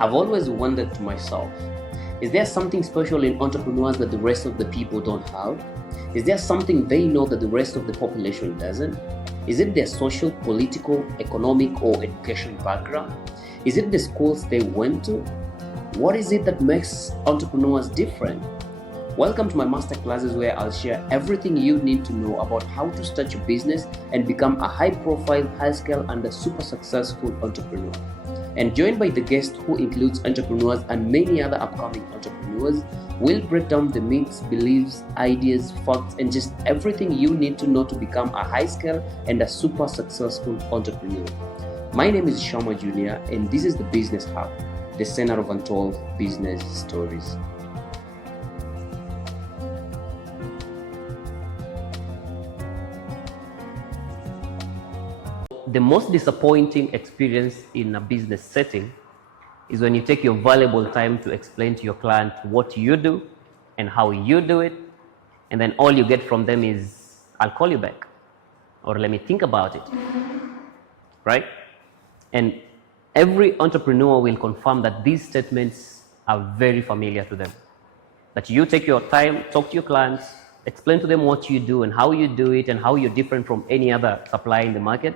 I've always wondered to myself, is there something special in entrepreneurs that the rest of the people don't have? Is there something they know that the rest of the population doesn't? Is it their social, political, economic, or education background? Is it the schools they went to? What is it that makes entrepreneurs different? Welcome to my masterclasses where I'll share everything you need to know about how to start your business and become a high-profile, high-scale, and a super successful entrepreneur. And joined by the guest who includes entrepreneurs and many other upcoming entrepreneurs, we'll break down the myths, beliefs, ideas, facts, and just everything you need to know to become a high-scale and a super successful entrepreneur. My name is Shama Jr. and this is the Business Hub, the center of untold business stories. The most disappointing experience in a business setting is when you take your valuable time to explain to your client what you do and how you do it, and then all you get from them is, I'll call you back, or let me think about it, right? And every entrepreneur will confirm that these statements are very familiar to them. That you take your time, talk to your clients, explain to them what you do and how you do it and how you're different from any other supplier in the market.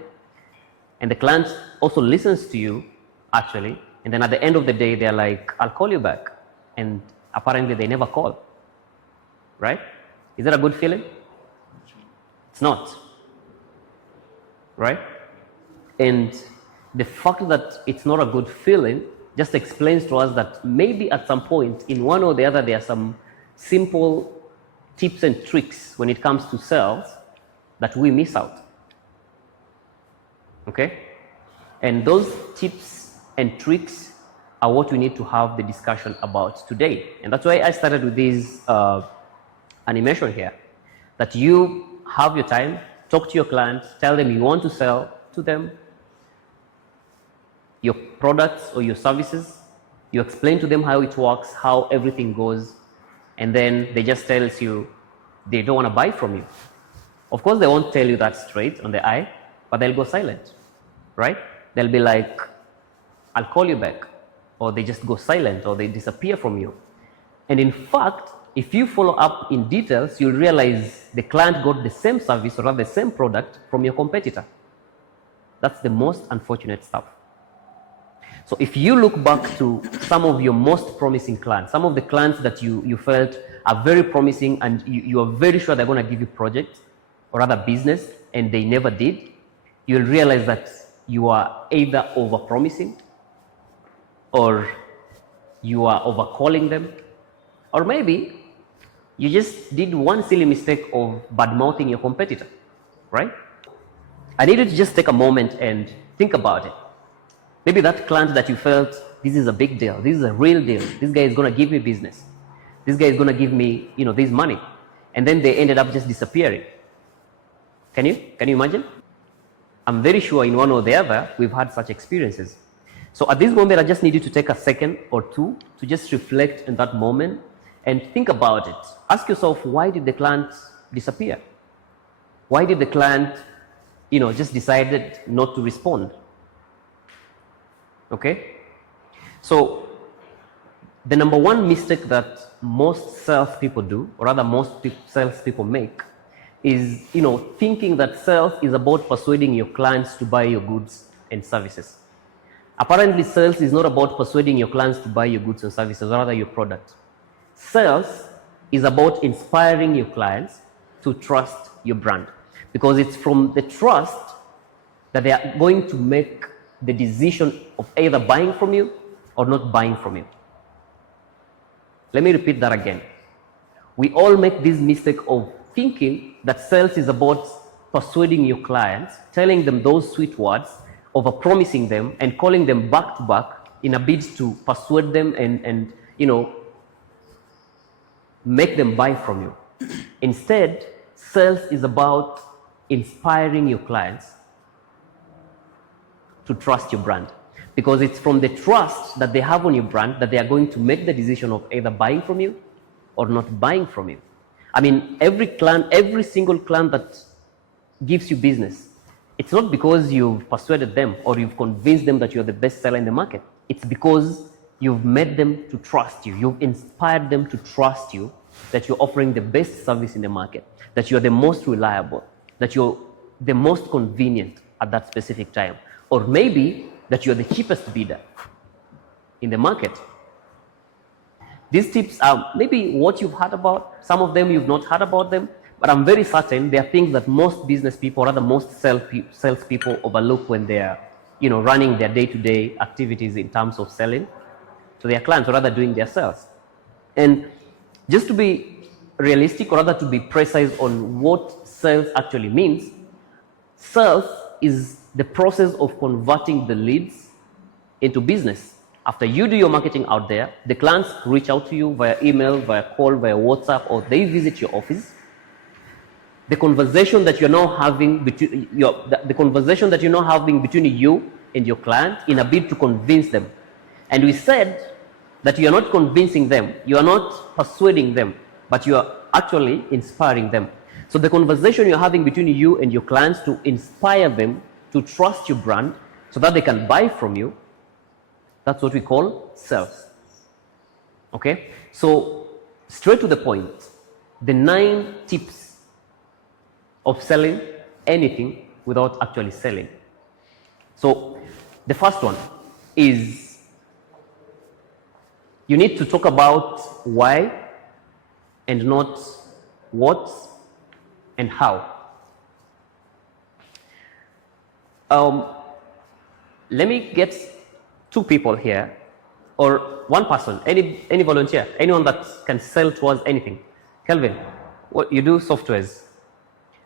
And the client also listens to you, actually, and then at the end of the day, they're like, I'll call you back. And apparently they never call, right? Is that a good feeling? It's not, right? And the fact that it's not a good feeling just explains to us that maybe at some point, in one or the other, there are some simple tips and tricks when it comes to sales that we miss out. Okay? And those tips and tricks are what we need to have the discussion about today. And that's why I started with this animation here. That you have your time, talk to your clients, tell them you want to sell to them your products or your services. You explain to them how it works, how everything goes, and then they just tell you they don't want to buy from you. Of course, they won't tell you that straight on the eye, but they'll go silent. Right? They'll be like, I'll call you back, or they just go silent, or they disappear from you. And in fact, if you follow up in details, you'll realize the client got the same service or rather the same product from your competitor. That's the most unfortunate stuff. So if you look back to some of your most promising clients, some of the clients that you felt are very promising and you are very sure they're going to give you projects or other business and they never did, you'll realize that you are either over-promising or you are over-calling them, or maybe you just did one silly mistake of bad-mouthing your competitor, right? I need you to just take a moment and think about it. Maybe that client that you felt, this is a big deal, this is a real deal, this guy is going to give me business, this guy is going to give me, this money, and then they ended up just disappearing. Can you imagine? I'm very sure in one or the other, we've had such experiences. So at this moment, I just need you to take a second or two to just reflect in that moment and think about it. Ask yourself, why did the client disappear? Why did the client, just decided not to respond? Okay? So the number one mistake that most salespeople do, or rather most salespeople make, is thinking that sales is about persuading your clients to buy your goods and services. Apparently, sales is not about persuading your clients to buy your goods and services, rather your product. Sales is about inspiring your clients to trust your brand, because it's from the trust that they are going to make the decision of either buying from you or not buying from you. Let me repeat that again. We all make this mistake of thinking that sales is about persuading your clients, telling them those sweet words, over-promising them, and calling them back to back in a bid to persuade them and make them buy from you. Instead, sales is about inspiring your clients to trust your brand, because it's from the trust that they have on your brand that they are going to make the decision of either buying from you or not buying from you. I mean, every single client that gives you business, it's not because you've persuaded them or you've convinced them that you're the best seller in the market. It's because you've made them to trust you. You've inspired them to trust you that you're offering the best service in the market, that you're the most reliable, that you're the most convenient at that specific time, or maybe that you're the cheapest bidder in the market. These tips are maybe what you've heard about. Some of them you've not heard about them, but I'm very certain they are things that most business people, or rather most sales people, overlook when they are, running their day-to-day activities in terms of selling to their clients, or rather doing their sales. And just to be realistic, or rather to be precise on what sales actually means, sales is the process of converting the leads into business. After you do your marketing out there, the clients reach out to you via email, via call, via WhatsApp, or they visit your office. The conversation that you're now having between you and your client in a bid to convince them. And we said that you are not convincing them, you are not persuading them, but you are actually inspiring them. So the conversation you're having between you and your clients to inspire them to trust your brand so that they can buy from you, that's what we call sales. Okay? So straight to the point, the 9 tips of selling anything without actually selling. So the first one is you need to talk about why and not what and how. Let me get 2 people here, or 1 person, any volunteer, anyone that can sell towards anything. Kelvin, what you do softwares.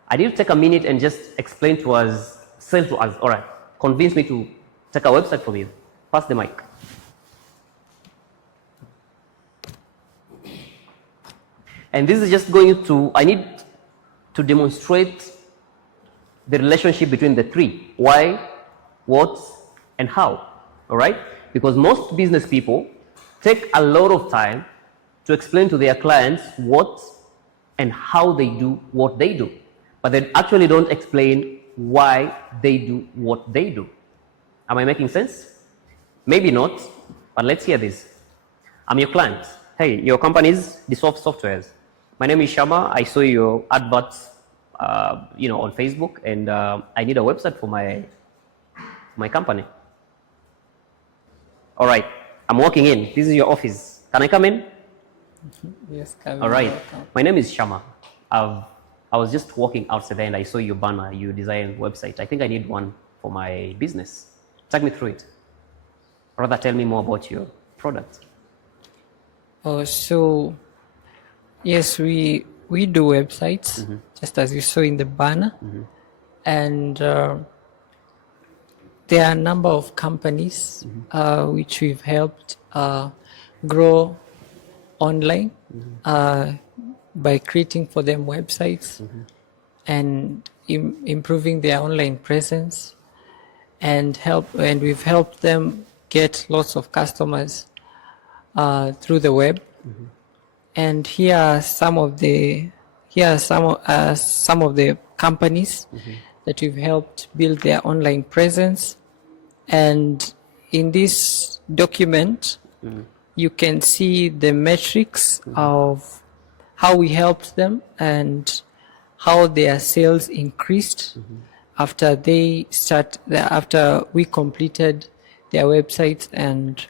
I need to take a minute and just explain to us, sell to us. All right, convince me to take a website from you. Pass the mic. And this is just going to, I need to demonstrate the relationship between the 3. Why, what, and how. All right? Because most business people take a lot of time to explain to their clients what and how they do what they do. But they actually don't explain why they do what they do. Am I making sense? Maybe not, but let's hear this. I'm your client. Hey, your company is Dissolve Softwares. My name is Shama. I saw your adverts, on Facebook, and I need a website for my company. All right, I'm walking in. This is your office. Can I come in? Yes, come in. All right. My name is Shama. I was just walking outside there and I saw your banner. You design website. I think I need one for my business. Take me through it. Or rather, tell me more about your product. So yes, we do websites, just as you saw in the banner, and there are a number of companies which we've helped grow online by creating for them websites and improving their online presence, and we've helped them get lots of customers through the web. And here are some of the companies that we've helped build their online presence. And in this document, you can see the metrics of how we helped them and how their sales increased after we completed their websites and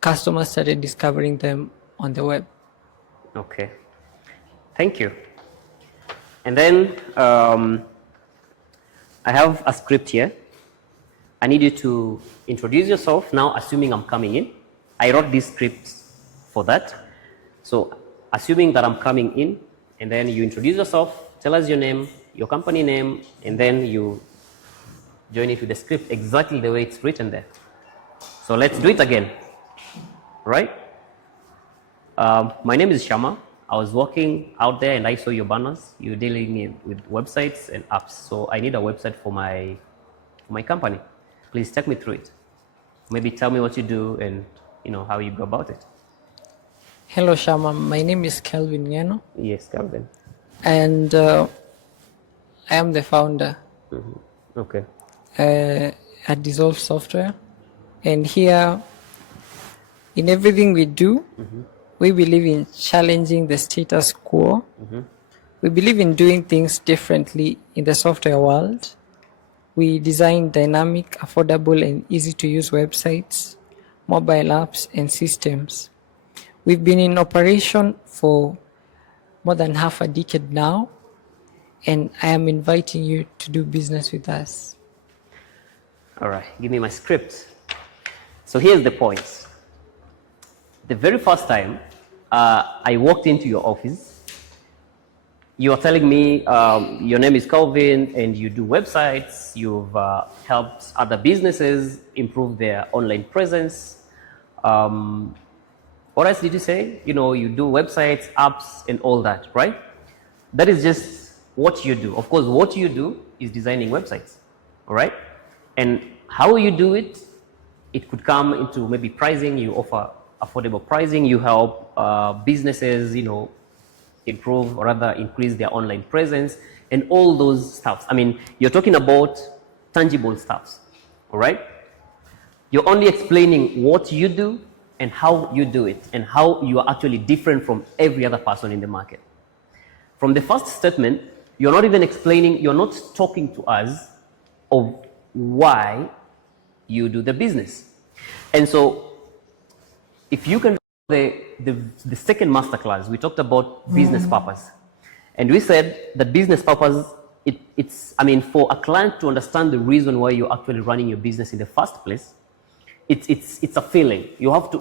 customers started discovering them on the web. Okay, thank you. And then I have a script here. I need you to introduce yourself now, assuming I'm coming in. I wrote this script for that. So assuming that I'm coming in, and then you introduce yourself, tell us your name, your company name, and then you join it with the script exactly the way it's written there. So let's do it again, right? My name is Shama. I was walking out there and I saw your banners. You're dealing with websites and apps. So I need a website for my company. Please take me through it. Maybe tell me what you do and how you go about it. Hello, Shama. My name is Kelvin Ngeno. Yes, Kelvin. And I am the founder Okay. at Dissolve Software. And here In everything we do, we believe in challenging the status quo. We believe in doing things differently in the software world. We design dynamic, affordable, and easy to use websites, mobile apps, and systems. We've been in operation for more than half a decade now, and I am inviting you to do business with us. All right, give me my script. So here's the point. The very first time I walked into your office, you are telling me your name is Calvin and you do websites, you've helped other businesses improve their online presence. What else did you say? You know, you do websites, apps, and all that, right? That is just what you do. Of course, what you do is designing websites, all right? And how you do it, it could come into maybe pricing. You offer affordable pricing. You help businesses, you know, improve or rather increase their online presence and all those stuffs. I mean, you're talking about tangible stuffs, all right? You're only explaining what you do and how you do it and how you are actually different from every other person in the market. From the first statement, you're not even explaining, you're not talking to us of why you do the business. And so if you can, the second masterclass, we talked about business purpose. And we said that business purpose, it's, I mean, for a client to understand the reason why you're actually running your business in the first place, it's a feeling. You have to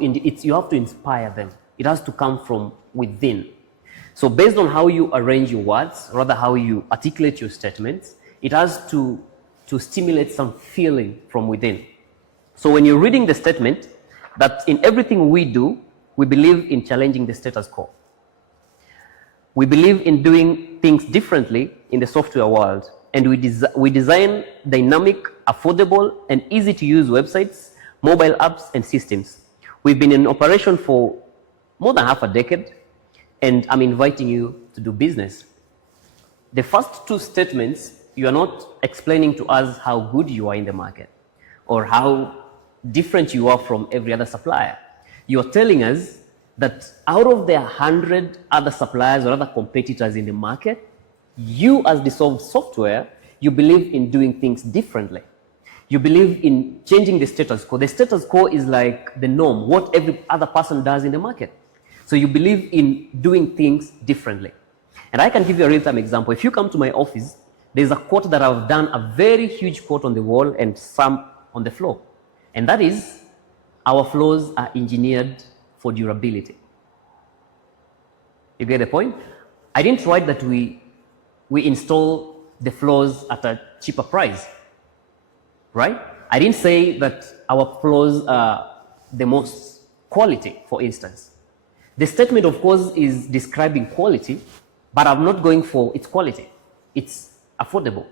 inspire them. It has to come from within. So based on how you arrange your words, rather how you articulate your statements, it has to stimulate some feeling from within. So when you're reading the statement, that in everything we do, we believe in challenging the status quo. We believe in doing things differently in the software world, and we design dynamic, affordable, and easy to use websites, mobile apps, and systems. We've been in operation for more than half a decade, and I'm inviting you to do business. The first two statements, you are not explaining to us how good you are in the market or how different you are from every other supplier. You are telling us that out of the 100 other suppliers or other competitors in the market, you as Dissolve Software, you believe in doing things differently. You believe in changing the status quo. The status quo is like the norm, what every other person does in the market. So you believe in doing things differently. And I can give you a real-time example. If you come to my office, there's a quote that I've done, a very huge quote on the wall and some on the floor. And that is, our floors are engineered for durability. You get the point? I didn't write that we install the floors at a cheaper price, right? I didn't say that our floors are the most quality, for instance. The statement, of course, is describing quality, but I'm not going for its quality. It's affordable.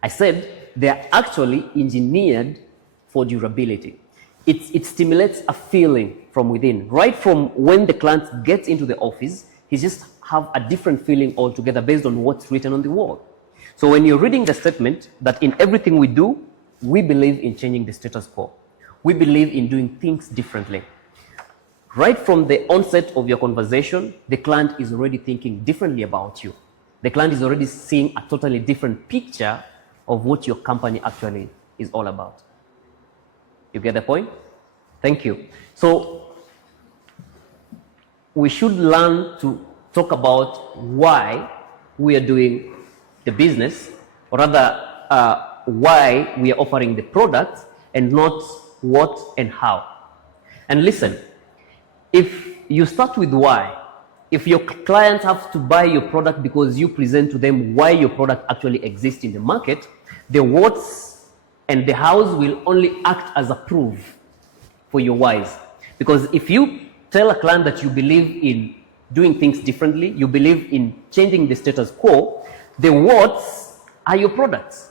I said they're actually engineered for durability. It stimulates a feeling from within. Right from when the client gets into the office, he just have a different feeling altogether based on what's written on the wall. So when you're reading the statement that in everything we do, we believe in changing the status quo. We believe in doing things differently. Right from the onset of your conversation, the client is already thinking differently about you. The client is already seeing a totally different picture of what your company actually is all about. You get the point? Thank you. So we should learn to talk about why we are doing the business, or rather why we are offering the product, and not what and how. And listen, if you start with why, if your clients have to buy your product because you present to them why your product actually exists in the market, the what's and the hows will only act as a proof for your whys. Because if you tell a client that you believe in doing things differently, you believe in changing the status quo, the what's are your products.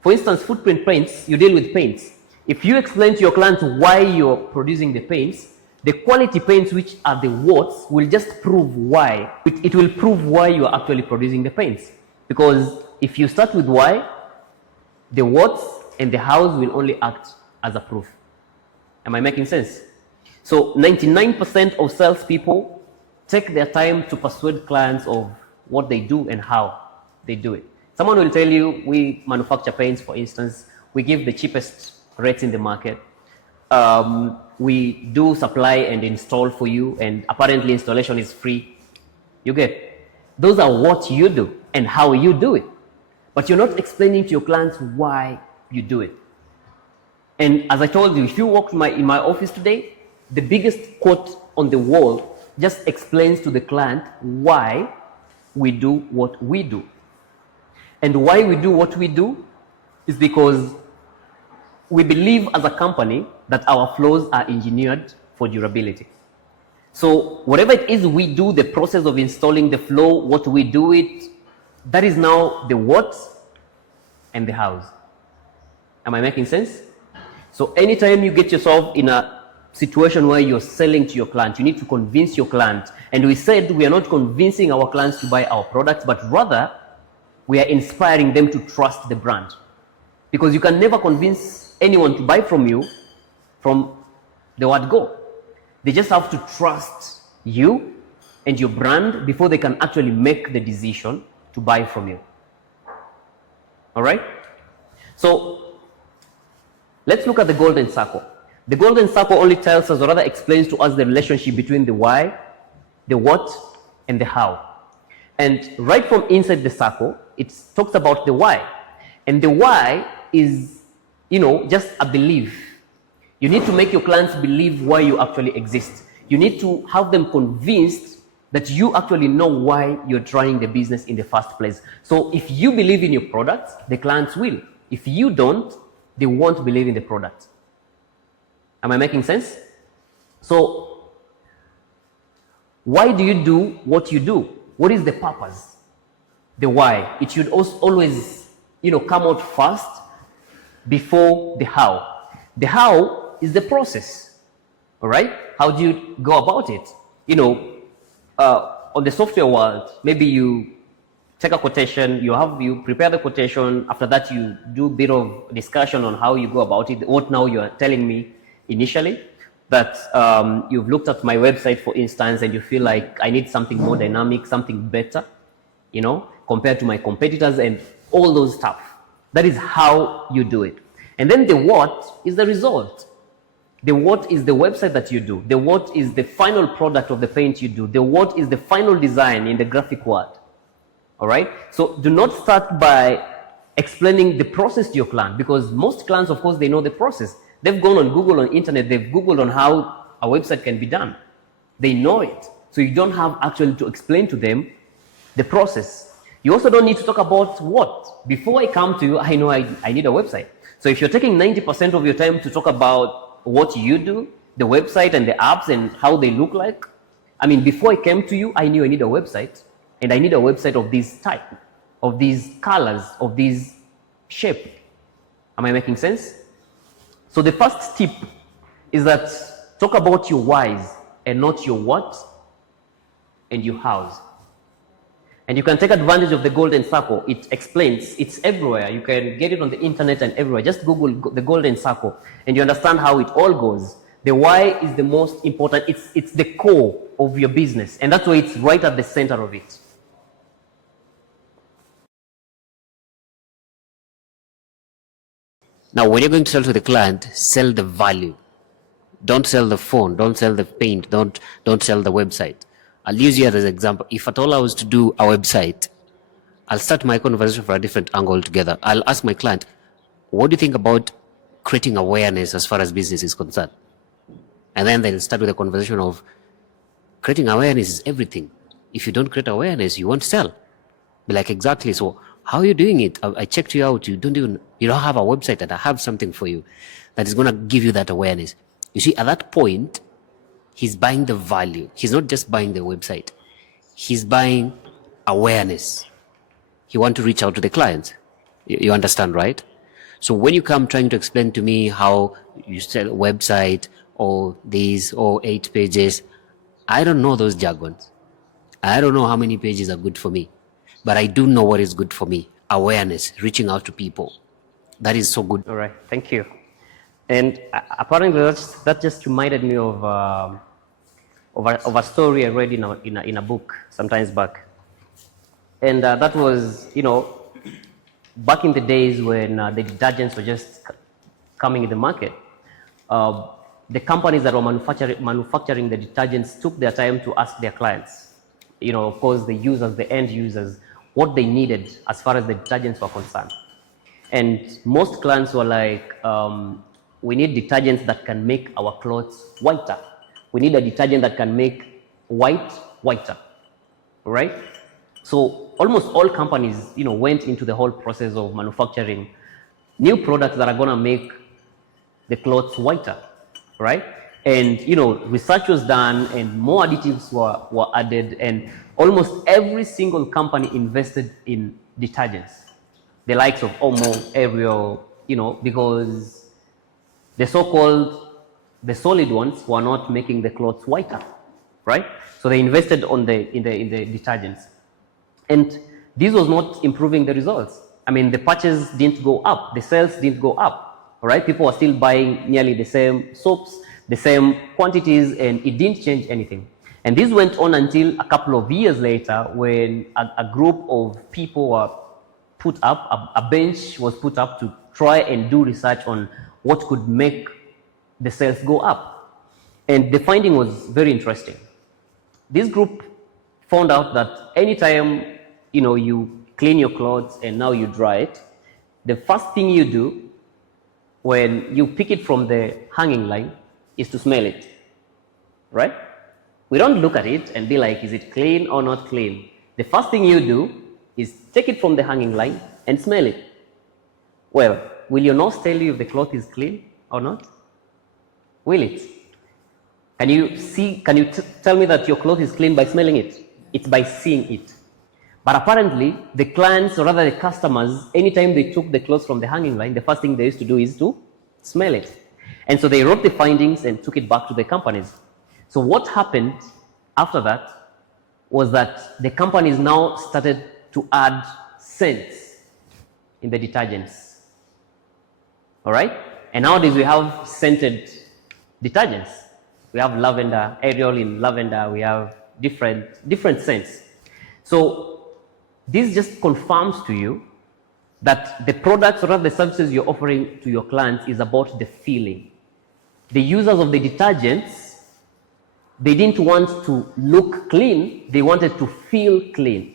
For instance, footprint paints, you deal with paints. If you explain to your client why you're producing the paints, the quality paints, which are the what's, will just prove why. It will prove why you are actually producing the paints. Because if you start with why, the what's and the hows will only act as a proof. Am I making sense? So 99% of salespeople take their time to persuade clients of what they do and how they do it. Someone will tell you, we manufacture paints, for instance, we give the cheapest rates in the market. We do supply and install for you, and apparently installation is free. You get? Those are what you do and how you do it. But you're not explaining to your clients why you do it. And as I told you, if you walk in my office today, the biggest quote on the wall just explains to the client why we do what we do. And why we do what we do is because we believe as a company that our flows are engineered for durability. So whatever it is we do, the process of installing the flow, what we do it, that is now the what and the hows. Am I making sense? So anytime you get yourself in a situation where you're selling to your client, you need to convince your client. And we said we are not convincing our clients to buy our products, but rather we are inspiring them to trust the brand. Because you can never convince anyone to buy from you from the word go. They just have to trust you and your brand before they can actually make the decision to buy from you. All right? So let's look at the golden circle. The golden circle only tells us, or rather explains to us, the relationship between the why, the what, and the how. And right from inside the circle, it talks about the why. And the why is, just a belief. You need to make your clients believe why you actually exist. You need to have them convinced that you actually know why you're trying the business in the first place. So if you believe in your products, the clients will. If you don't, they won't believe in the product. Am I making sense? So why do you do what you do? What is the purpose? The why. It should always, come out first before the how. The how is the process. All right? How do you go about it? On the software world, maybe you take a quotation, you prepare the quotation. After that, you do a bit of discussion on how you go about it. What now you are telling me initially that you've looked at my website, for instance, and you feel like I need something more dynamic, something better, compared to my competitors and all those stuff. That is how you do it. And then the what is the result. The what is the website that you do. The what is the final product of the paint you do. The what is the final design in the graphic world. All right? So do not start by explaining the process to your client, because most clients, of course, they know the process. They've gone on Google, on internet, they've Googled on how a website can be done. They know it. So you don't have actually to explain to them the process. You also don't need to talk about what. Before I come to you, I know I need a website. So if you're taking 90% of your time to talk about what you do, the website and the apps and how they look like, before I came to you, I knew I need a website. And I need a website of this type, of these colors, of this shape. Am I making sense? So the first tip is that talk about your whys and not your what and your hows. And you can take advantage of the golden circle. It explains, it's everywhere. You can get it on the internet and everywhere. Just Google the golden circle and you understand how it all goes. The why is the most important. It's the core of your business. And that's why it's right at the center of it. Now, when you're going to sell to the client, sell the value. Don't sell the phone. Don't sell the paint. Don't sell the website. I'll use you as an example. If at all I was to do a website, I'll start my conversation from a different angle altogether. I'll ask my client, what do you think about creating awareness as far as business is concerned? And then they'll start with a conversation of creating awareness is everything. If you don't create awareness, you won't sell. Be like, exactly. So how are you doing it? I checked you out. You don't have a website, and I have something for you that is going to give you that awareness. You see, at that point, he's buying the value. He's not just buying the website. He's buying awareness. He wants to reach out to the clients. You understand, right? So when you come trying to explain to me how you sell a website or these or 8 pages, I don't know those jargons. I don't know how many pages are good for me. But I do know what is good for me. Awareness, reaching out to people. That is so good. All right, thank you. And apparently that just reminded me of a story I read in a book sometimes back. And that was, back in the days when the detergents were just coming in the market, the companies that were manufacturing the detergents took their time to ask their clients, of course, the users, the end users, what they needed as far as the detergents were concerned. And most clients were like, we need detergents that can make our clothes whiter. We need a detergent that can make white whiter, right? So almost all companies, went into the whole process of manufacturing new products that are going to make the clothes whiter, right? And, research was done and more additives were added, and almost every single company invested in detergents, the likes of Omo, Ariel, because the the solid ones were not making the clothes whiter, right? So they invested in the detergents. And this was not improving the results. I mean, the patches didn't go up, the sales didn't go up, right? People were still buying nearly the same soaps, the same quantities, and it didn't change anything. And this went on until a couple of years later when a group of people were put up, a bench was put up to try and do research on what could make the sales go up. And the finding was very interesting. This group found out that anytime you clean your clothes and now you dry it, the first thing you do when you pick it from the hanging line is to smell it, right? We don't look at it and be like, is it clean or not clean? The first thing you do is take it from the hanging line and smell it. Well, will your nose tell you if the cloth is clean or not? Will it? Can you tell me that your cloth is clean by smelling it? It's by seeing it. But apparently, the clients, or rather the customers, anytime they took the clothes from the hanging line, the first thing they used to do is to smell it. And so they wrote the findings and took it back to the companies. So what happened after that was that the companies now started to add scents in the detergents. All right? And nowadays we have scented detergents. We have lavender, Ariel in lavender, we have different scents. So this just confirms to you that the products or the services you're offering to your clients is about the feeling. The users of the detergents, they didn't want to look clean, they wanted to feel clean.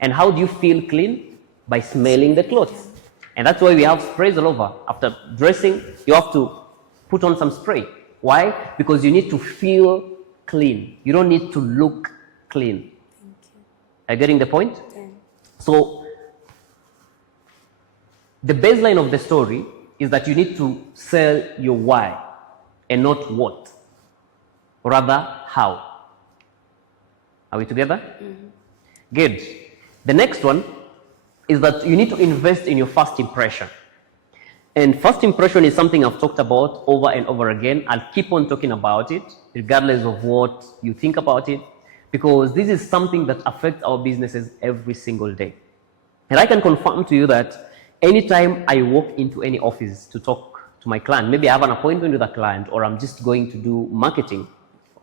And how do you feel clean? By smelling the clothes. And that's why we have sprays all over. After dressing, you have to put on some spray. Why? Because you need to feel clean. You don't need to look clean. Are you getting the point? Yeah. So the baseline of the story is that you need to sell your why and not what, rather how. Are we together? Mm-hmm. Good. The next one is that you need to invest in your first impression. And first impression is something I've talked about over and over again. I'll keep on talking about it, regardless of what you think about it, because this is something that affects our businesses every single day. And I can confirm to you that anytime I walk into any office to talk to my client, maybe I have an appointment with a client, or I'm just going to do marketing,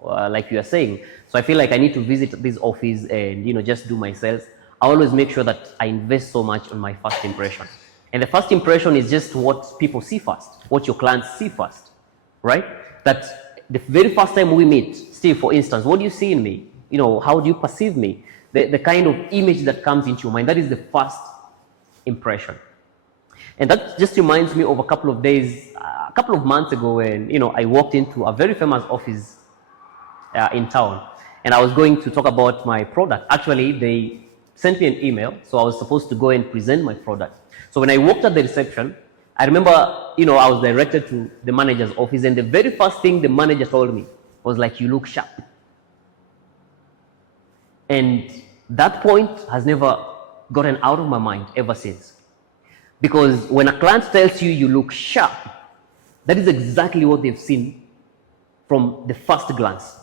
like you are saying. So I feel like I need to visit this office and just do my sales. I always make sure that I invest so much on my first impression. And the first impression is just what people see first, what your clients see first, right? That the very first time we meet, Steve, for instance, what do you see in me? How do you perceive me? The kind of image that comes into your mind, that is the first impression. And that just reminds me of a couple of months ago when, I walked into a very famous office in town, and I was going to talk about my product. Actually, they sent me an email, so I was supposed to go and present my product. So when I walked at the reception, I remember, I was directed to the manager's office, and the very first thing the manager told me was like, you look sharp. And that point has never gotten out of my mind ever since. Because when a client tells you you look sharp, that is exactly what they've seen from the first glance.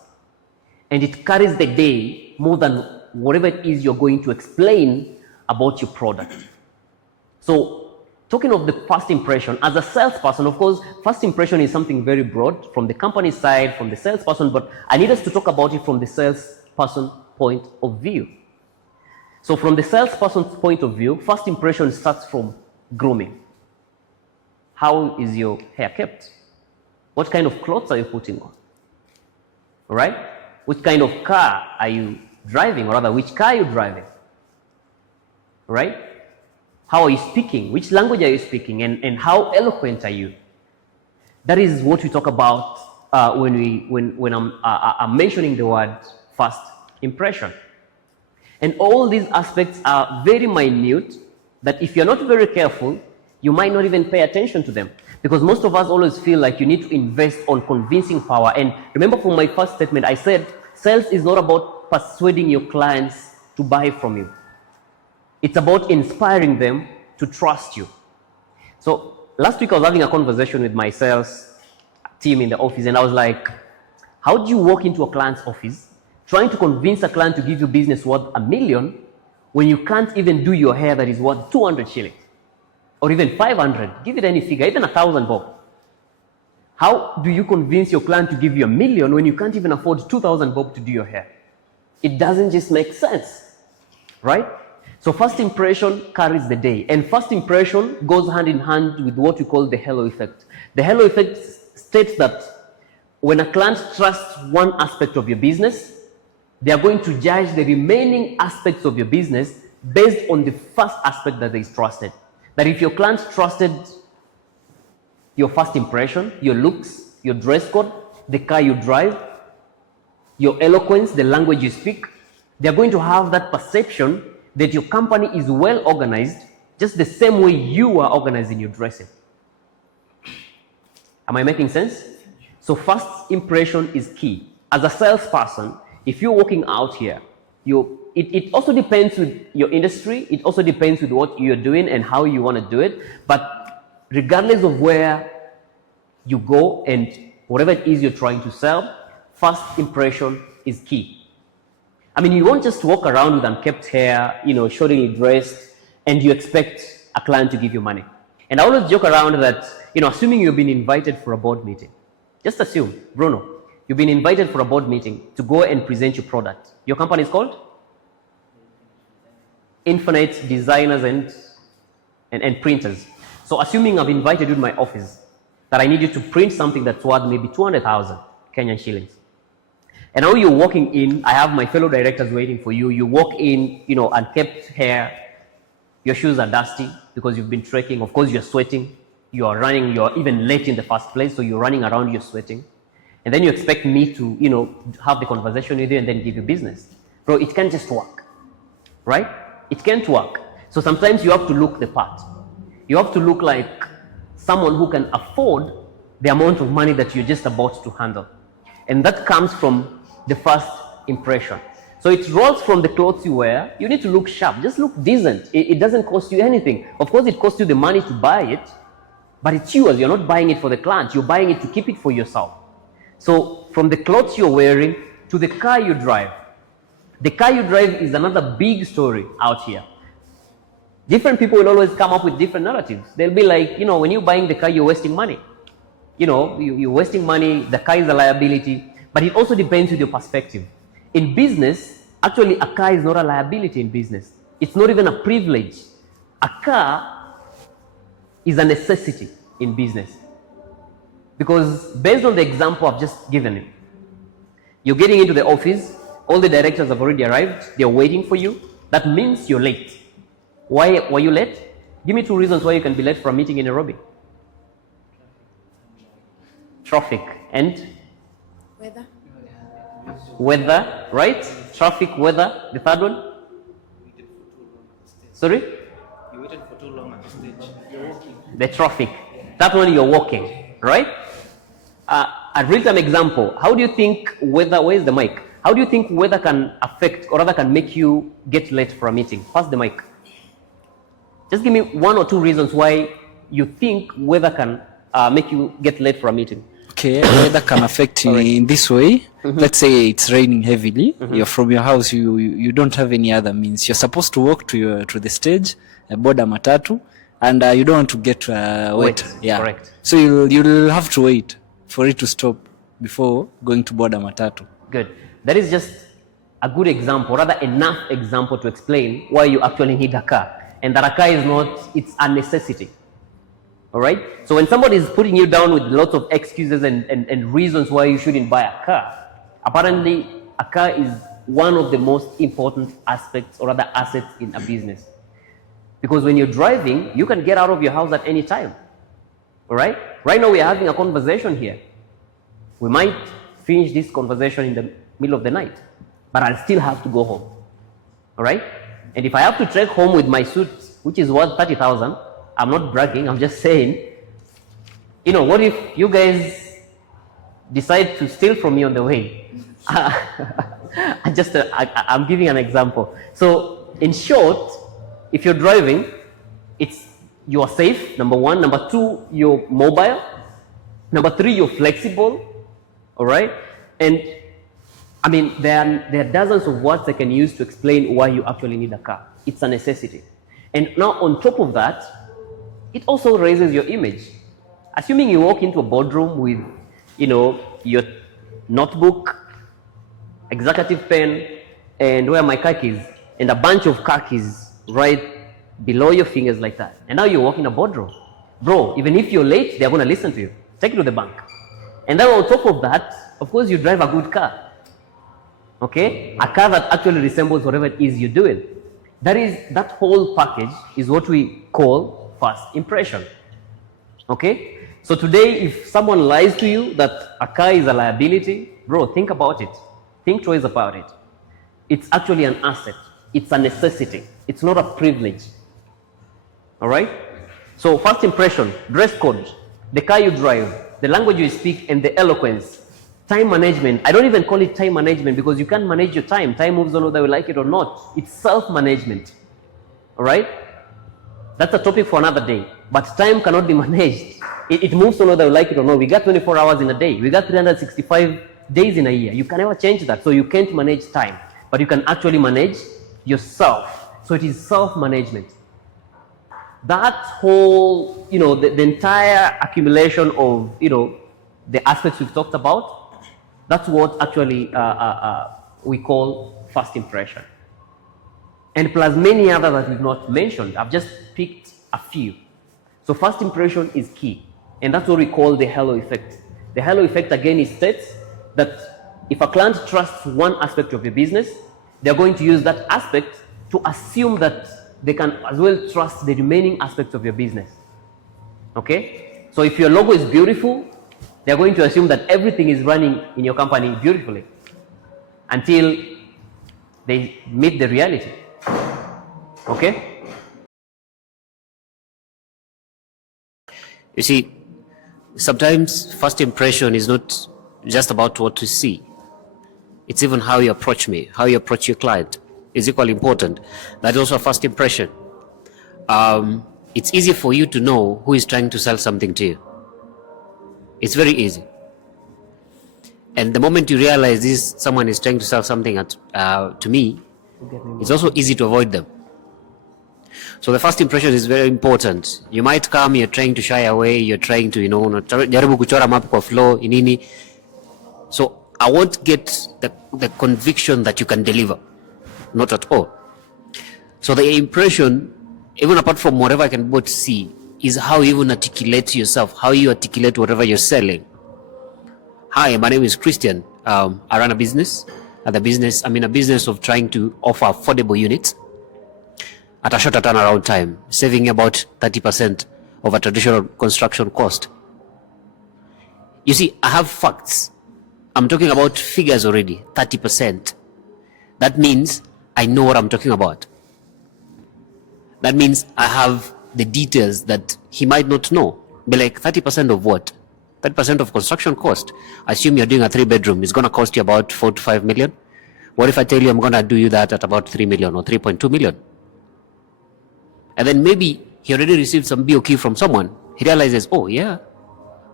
And it carries the day more than whatever it is you're going to explain about your product. So talking of the first impression, as a salesperson, of course, first impression is something very broad from the company side, from the salesperson, but I need us to talk about it from the salesperson point of view. So from the salesperson's point of view, first impression starts from grooming. How is your hair kept? What kind of clothes are you putting on? All right? Which kind of car are you driving, or rather, which car are you driving? All right? How are you speaking? Which language are you speaking? And how eloquent are you? That is what we talk about when I'm mentioning the word first impression. And all these aspects are very minute that if you're not very careful, you might not even pay attention to them. Because most of us always feel like you need to invest on convincing power. And remember from my first statement, I said sales is not about persuading your clients to buy from you. It's about inspiring them to trust you. So last week I was having a conversation with my sales team in the office, and I was like, how do you walk into a client's office trying to convince a client to give you business worth $1 million when you can't even do your hair that is worth 200 shillings? Or even 500, give it any figure, even 1,000 bob. How do you convince your client to give you $1 million when you can't even afford 2,000 bob to do your hair? It doesn't just make sense, right? So first impression carries the day, and first impression goes hand in hand with what we call the halo effect. The halo effect states that when a client trusts one aspect of your business, they are going to judge the remaining aspects of your business based on the first aspect that is trusted. That if your client trusted your first impression, your looks, your dress code, the car you drive, your eloquence, the language you speak, they're going to have that perception that your company is well organized, just the same way you are organized in your dressing. Am I making sense? So first impression is key. As a salesperson, if you're walking out here, it also depends with your industry. It also depends with what you're doing and how you want to do it. But regardless of where you go and whatever it is you're trying to sell, first impression is key. I mean, you won't just walk around with unkempt hair, shoddily dressed, and you expect a client to give you money. And I always joke around that, assuming you've been invited for a board meeting, just assume, Bruno, you've been invited for a board meeting to go and present your product. Your company is called? Infinite Designers and Printers. So assuming I've invited you to my office, that I need you to print something that's worth maybe 200,000 Kenyan shillings. And now you're walking in, I have my fellow directors waiting for you. You walk in, unkempt hair, your shoes are dusty because you've been trekking. Of course, you're sweating, you are running, you're even late in the first place, so you're running around, you're sweating. And then you expect me to, have the conversation with you and then give you business. Bro, it can't just work, right? It can't work. So sometimes you have to look the part. You have to look like someone who can afford the amount of money that you're just about to handle. And that comes from the first impression. So it rolls from the clothes you wear. You need to look sharp. Just look decent. It doesn't cost you anything. Of course, it costs you the money to buy it, but it's yours. You're not buying it for the client. You're buying it to keep it for yourself. So from the clothes you're wearing to the car you drive. The car you drive is another big story out here. Different people will always come up with different narratives. They'll be like, when you're buying the car, you're wasting money. You're wasting money. The car is a liability. But it also depends with your perspective. In business, actually, a car is not a liability in business. It's not even a privilege. A car is a necessity in business. Because based on the example I've just given you, you're getting into the office, all the directors have already arrived, they're waiting for you. That means you're late. Why were you late? Give me 2 reasons why you can be late for a meeting in Nairobi. Traffic and? Weather, right? Traffic, weather. The third one? Sorry? You waited for too long at the stage. You're walking. The traffic. That one you're walking, right? A real-time example. How do you think weather, where's the mic? How do you think weather can affect or rather can make you get late for a meeting? Pass the mic. Just give me 1 or 2 reasons why you think weather can make you get late for a meeting. Okay, weather can affect you in this way. Let's say it's raining heavily. You're from your house. You don't have any other means. You're supposed to walk to the stage, board a matatu, and you don't want to get wet. Wet, Yeah, correct. so you'll have to wait for it to stop before going to board a matatu. Good. That is just a good example, rather enough example to explain why you actually need a car. And that a car is not, it's a necessity. All right? So when somebody is putting you down with lots of excuses and reasons why you shouldn't buy a car, apparently a car is one of the most important aspects or other assets in a business. Because when you're driving, you can get out of your house at any time. All right? Right now we are having a conversation here. We might finish this conversation in the middle of the night, but I'll still have to go home. All right? And if I have to trek home with my suit, which is worth 30,000, I'm not bragging, I'm just saying, you know, what if you guys decide to steal from me on the way? I'm giving an example. So in short, if you're driving, you are safe, number one. Number two, you're mobile. Number three, you're flexible. All right? And I mean, there are dozens of words I can use to explain why you actually need a car. It's a necessity. And now on top of that, it also raises your image. Assuming you walk into a boardroom with, you know, your notebook, executive pen, and where are my car keys, and a bunch of car keys right below your fingers like that. And now you walk in a boardroom. Bro, even if you're late, they're going to listen to you. Take it to the bank. And then on top of that, of course, you drive a good car. Okay? A car that actually resembles whatever it is you're doing. That whole package is what we call first impression. Okay? So today, if someone lies to you that a car is a liability, bro, think about it. Think twice about it. It's actually an asset. It's a necessity. It's not a privilege. All right? So first impression, dress code, the car you drive, the language you speak, and the eloquence. Time management. I don't even call it time management because you can't manage your time. Time moves on whether you like it or not. It's self-management. All right? That's a topic for another day. But time cannot be managed. It moves on whether you like it or not. We got 24 hours in a day. We got 365 days in a year. You can never change that. So you can't manage time. But you can actually manage yourself. So it is self-management. That whole, you know, the entire accumulation of, you know, the aspects we've talked about, that's what actually we call first impression. And plus many others that we've not mentioned. I've just picked a few. So first impression is key. And that's what we call the halo effect. The halo effect, again, states that if a client trusts one aspect of your business, they're going to use that aspect to assume that they can as well trust the remaining aspects of your business. Okay? So if your logo is beautiful, they're going to assume that everything is running in your company beautifully until they meet the reality. Okay? You see, sometimes first impression is not just about what you see. It's even how you approach me, how you approach your client is equally important. That is also a first impression. It's easy for you to know who is trying to sell something to you. It's very easy. And the moment you realize someone is trying to sell something to me, it's also easy to avoid them. So the first impression is very important. You might come, you're trying to shy away, you're trying to, jaribu kuchora map kwa flow, inini. So I won't get the conviction that you can deliver. Not at all. So the impression, even apart from whatever I can both see, is how you even articulate yourself, how you articulate whatever you're selling. Hi, my name is Christian. I run a business. I'm in a business of trying to offer affordable units at a shorter turnaround time, saving about 30% of a traditional construction cost. You see, I have facts. I'm talking about figures already, 30%. That means I know what I'm talking about. That means I have the details that he might not know. Be like, 30% of what? 30% of construction cost. Assume you're doing a 3-bedroom. It's going to cost you about 4 to 5 million. What if I tell you I'm going to do you that at about 3 million or 3.2 million? And then maybe he already received some BOQ from someone. He realizes, oh yeah,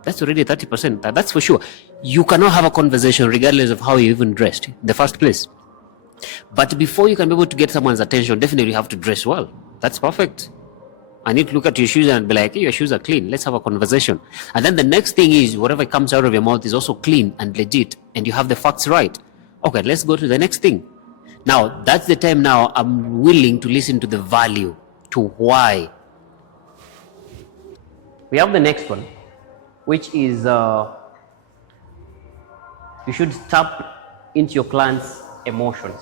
that's already 30%. That's for sure. You cannot have a conversation regardless of how you even dressed in the first place. But before you can be able to get someone's attention, definitely you have to dress well. That's perfect. I need to look at your shoes and be like, hey, your shoes are clean. Let's have a conversation. And then the next thing is whatever comes out of your mouth is also clean and legit, and you have the facts right. Okay, let's go to the next thing. Now, that's the time now I'm willing to listen to the value, to why. We have the next one, which is you should tap into your client's emotions.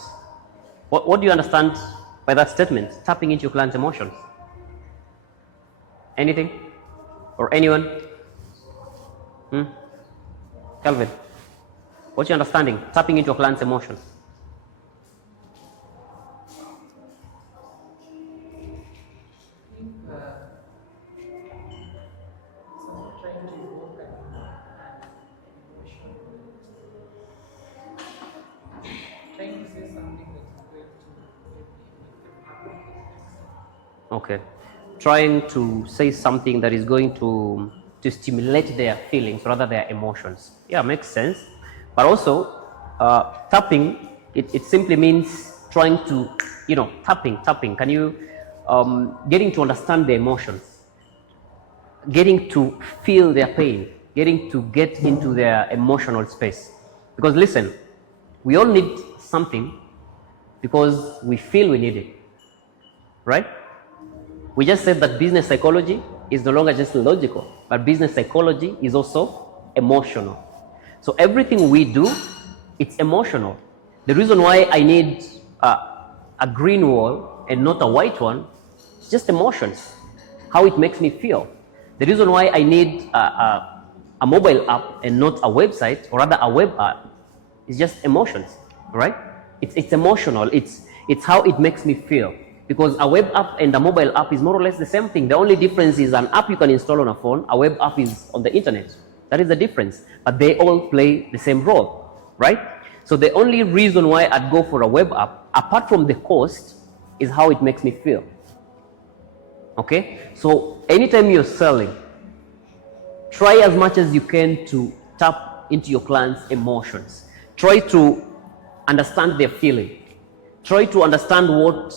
What do you understand by that statement? Tapping into your client's emotions. Anything? Or anyone? Calvin, what's your understanding? Tapping into your client's emotions. Okay. Trying to say something that is going to stimulate their feelings rather their emotions. Yeah, makes sense. But also, tapping, it simply means trying to, tapping. Can you, getting to understand their emotions, getting to feel their pain, getting to get into their emotional space. Because listen, we all need something because we feel we need it, right? We just said that business psychology is no longer just logical, but business psychology is also emotional. So everything we do, it's emotional. The reason why I need a green wall and not a white one, it's just emotions, how it makes me feel. The reason why I need a mobile app and not a website, or rather a web app, is just emotions, right? It's emotional. It's how it makes me feel. Because a web app and a mobile app is more or less the same thing. The only difference is an app you can install on a phone, a web app is on the internet. That is the difference. But they all play the same role, right? So the only reason why I'd go for a web app, apart from the cost, is how it makes me feel. Okay? So anytime you're selling, try as much as you can to tap into your client's emotions. Try to understand their feeling. Try to understand what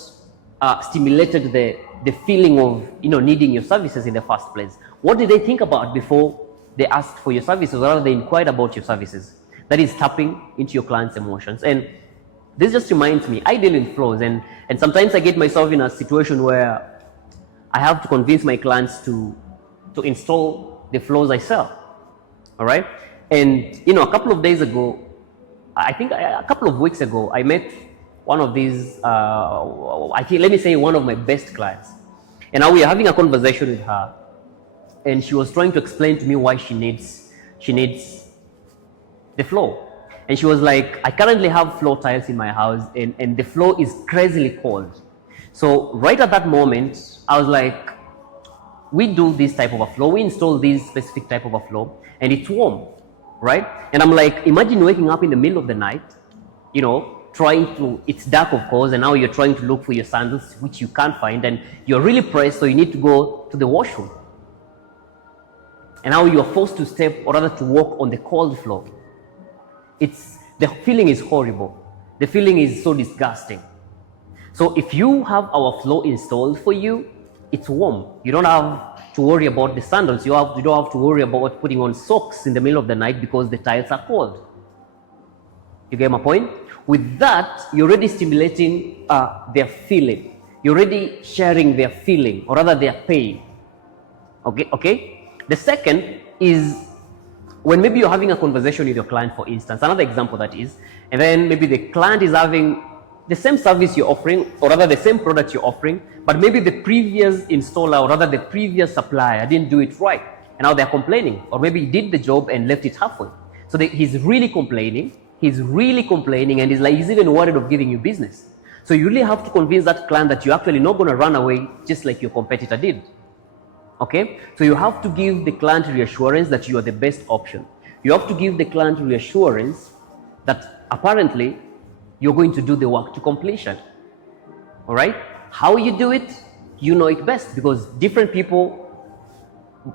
stimulated the feeling of needing your services in the first place. What did they think about before they asked for your services, or rather they inquired about your services? That is tapping into your client's emotions. And this just reminds me, I deal in flows, and sometimes I get myself in a situation where I have to convince my clients to install the flows I sell. All right? And a couple of days ago, I think a couple of weeks ago, I met one of these, let me say one of my best clients. And now we are having a conversation with her, and she was trying to explain to me why she needs the floor. And she was like, I currently have floor tiles in my house, and the floor is crazily cold. So right at that moment, I was like, we do this type of a floor, we install this specific type of a floor, and it's warm, right? And I'm like, imagine waking up in the middle of the night, it's dark of course, and now you're trying to look for your sandals, which you can't find, and you're really pressed, so you need to go to the washroom. And now you're forced to step, or rather to walk on the cold floor. The feeling is horrible. The feeling is so disgusting. So if you have our floor installed for you, it's warm. You don't have to worry about the sandals. You don't have to worry about putting on socks in the middle of the night because the tiles are cold. You get my point? With that, you're already stimulating their feeling. You're already sharing their feeling, or rather their pain. Okay? The second is when maybe you're having a conversation with your client, for instance, another example that is, and then maybe the client is having the same service you're offering, or rather the same product you're offering, but maybe the previous installer, or rather the previous supplier didn't do it right, and now they're complaining, or maybe he did the job and left it halfway. So he's really complaining, and he's even worried of giving you business. So you really have to convince that client that you're actually not going to run away just like your competitor did. Okay? So you have to give the client reassurance that you are the best option. You have to give the client reassurance that apparently you're going to do the work to completion. All right? How you do it, you know it best, because different people,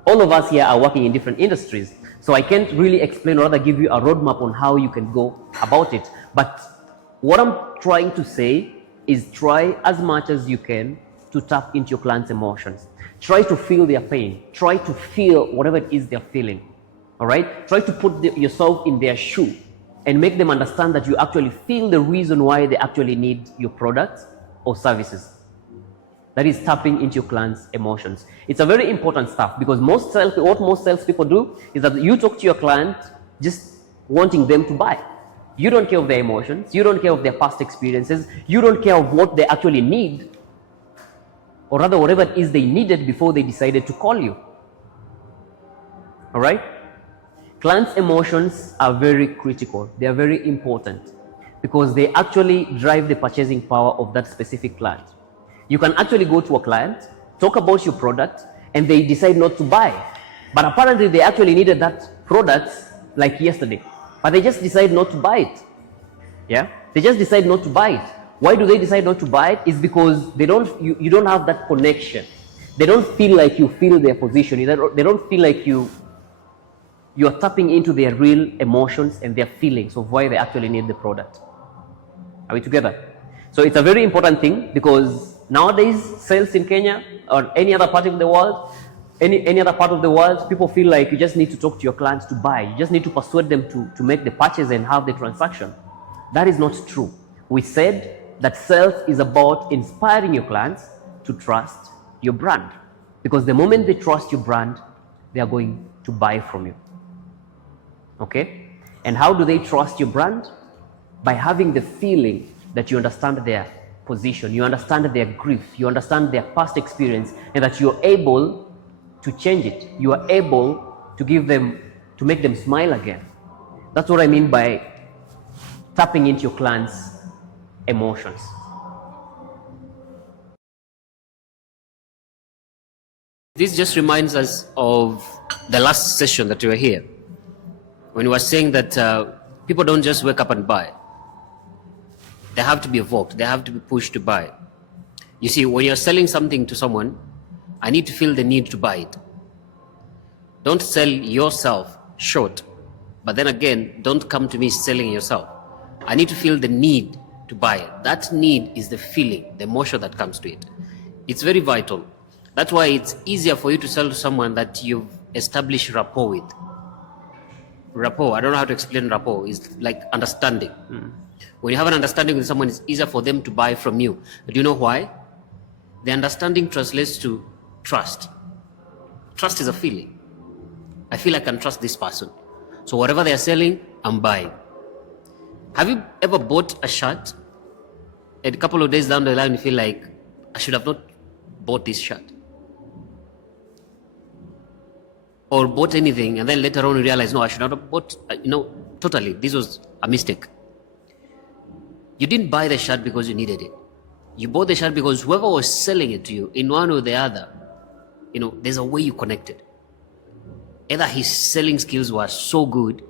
all of us here are working in different industries. So I can't really explain or rather give you a roadmap on how you can go about it. But what I'm trying to say is try as much as you can to tap into your client's emotions. Try to feel their pain. Try to feel whatever it is they're feeling. All right? Try to put yourself in their shoe and make them understand that you actually feel the reason why they actually need your products or services. That is tapping into your client's emotions. It's a very important stuff because what most salespeople do is that you talk to your client just wanting them to buy. You don't care of their emotions. You don't care of their past experiences. You don't care of what they actually need, or rather whatever it is they needed before they decided to call you. All right? Clients' emotions are very critical. They are very important because they actually drive the purchasing power of that specific client. You can actually go to a client, talk about your product, and they decide not to buy. But apparently they actually needed that product like yesterday, but they just decide not to buy it. Yeah? They just decide not to buy it. Why do they decide not to buy it? It's because you don't have that connection. They don't feel like you feel their position. They don't feel like you're tapping into their real emotions and their feelings of why they actually need the product. Are we together? So it's a very important thing because nowadays sales in Kenya or any other part of the world, any other part of the world, people feel like you just need to talk to your clients to buy. You just need to persuade them to make the purchase and have the transaction. That is not true. We said that sales is about inspiring your clients to trust your brand, because the moment they trust your brand, they are going to buy from you. Okay? And how do they trust your brand? By having the feeling that you understand their position, you understand their grief, you understand their past experience, and that you're able to change it. You are able to make them smile again. That's what I mean by tapping into your clients' emotions. This just reminds us of the last session that we were here, when we were saying that people don't just wake up and buy. They have to be evoked. They have to be pushed to buy. You see, when you're selling something to someone, I need to feel the need to buy it. Don't sell yourself short, but then again, don't come to me selling yourself. I need to feel the need to buy it. That need is the feeling, the emotion that comes to it. It's very vital. That's why it's easier for you to sell to someone that you've established rapport with. Rapport, I don't know how to explain rapport. It's like understanding. When you have an understanding with someone, it's easier for them to buy from you. Do you know why? The understanding translates to trust. Trust is a feeling. I feel I can trust this person. So whatever they are selling, I'm buying. Have you ever bought a shirt and a couple of days down the line you feel like, I should have not bought this shirt? Or bought anything and then later on you realize, no, I should not have bought, totally, this was a mistake. You didn't buy the shirt because you needed it. You bought the shirt because whoever was selling it to you, in one or the other, there's a way you connected. Either his selling skills were so good,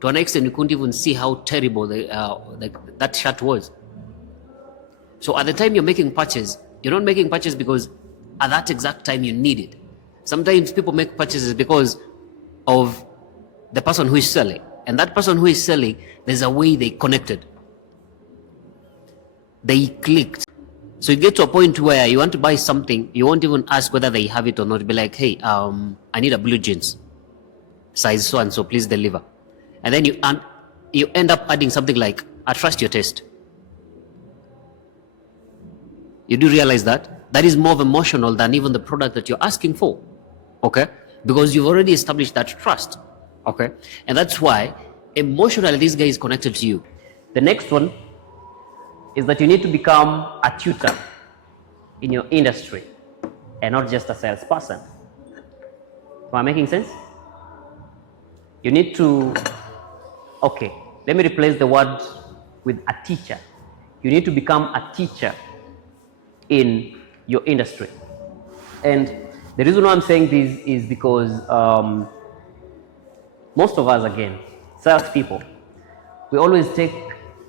to an extent you couldn't even see how terrible that shirt was. So at the time you're making purchase, you're not making purchase because at that exact time you need it. Sometimes people make purchases because of the person who is selling. And that person who is selling, there's a way they connected. They clicked. So you get to a point where you want to buy something, you won't even ask whether they have it or not. Be like, hey, I need a blue jeans, size so and so, please deliver. And then you end up adding something like, I trust your taste. You do realize that? That is more emotional than even the product that you're asking for. Okay? Because you've already established that trust. Okay? And that's why emotionally this guy is connected to you. The next one is that you need to become a tutor in your industry and not just a salesperson. Am I making sense? You need to, let me replace the word with a teacher. You need to become a teacher in your industry. And the reason why I'm saying this is because most of us, again, salespeople, we always take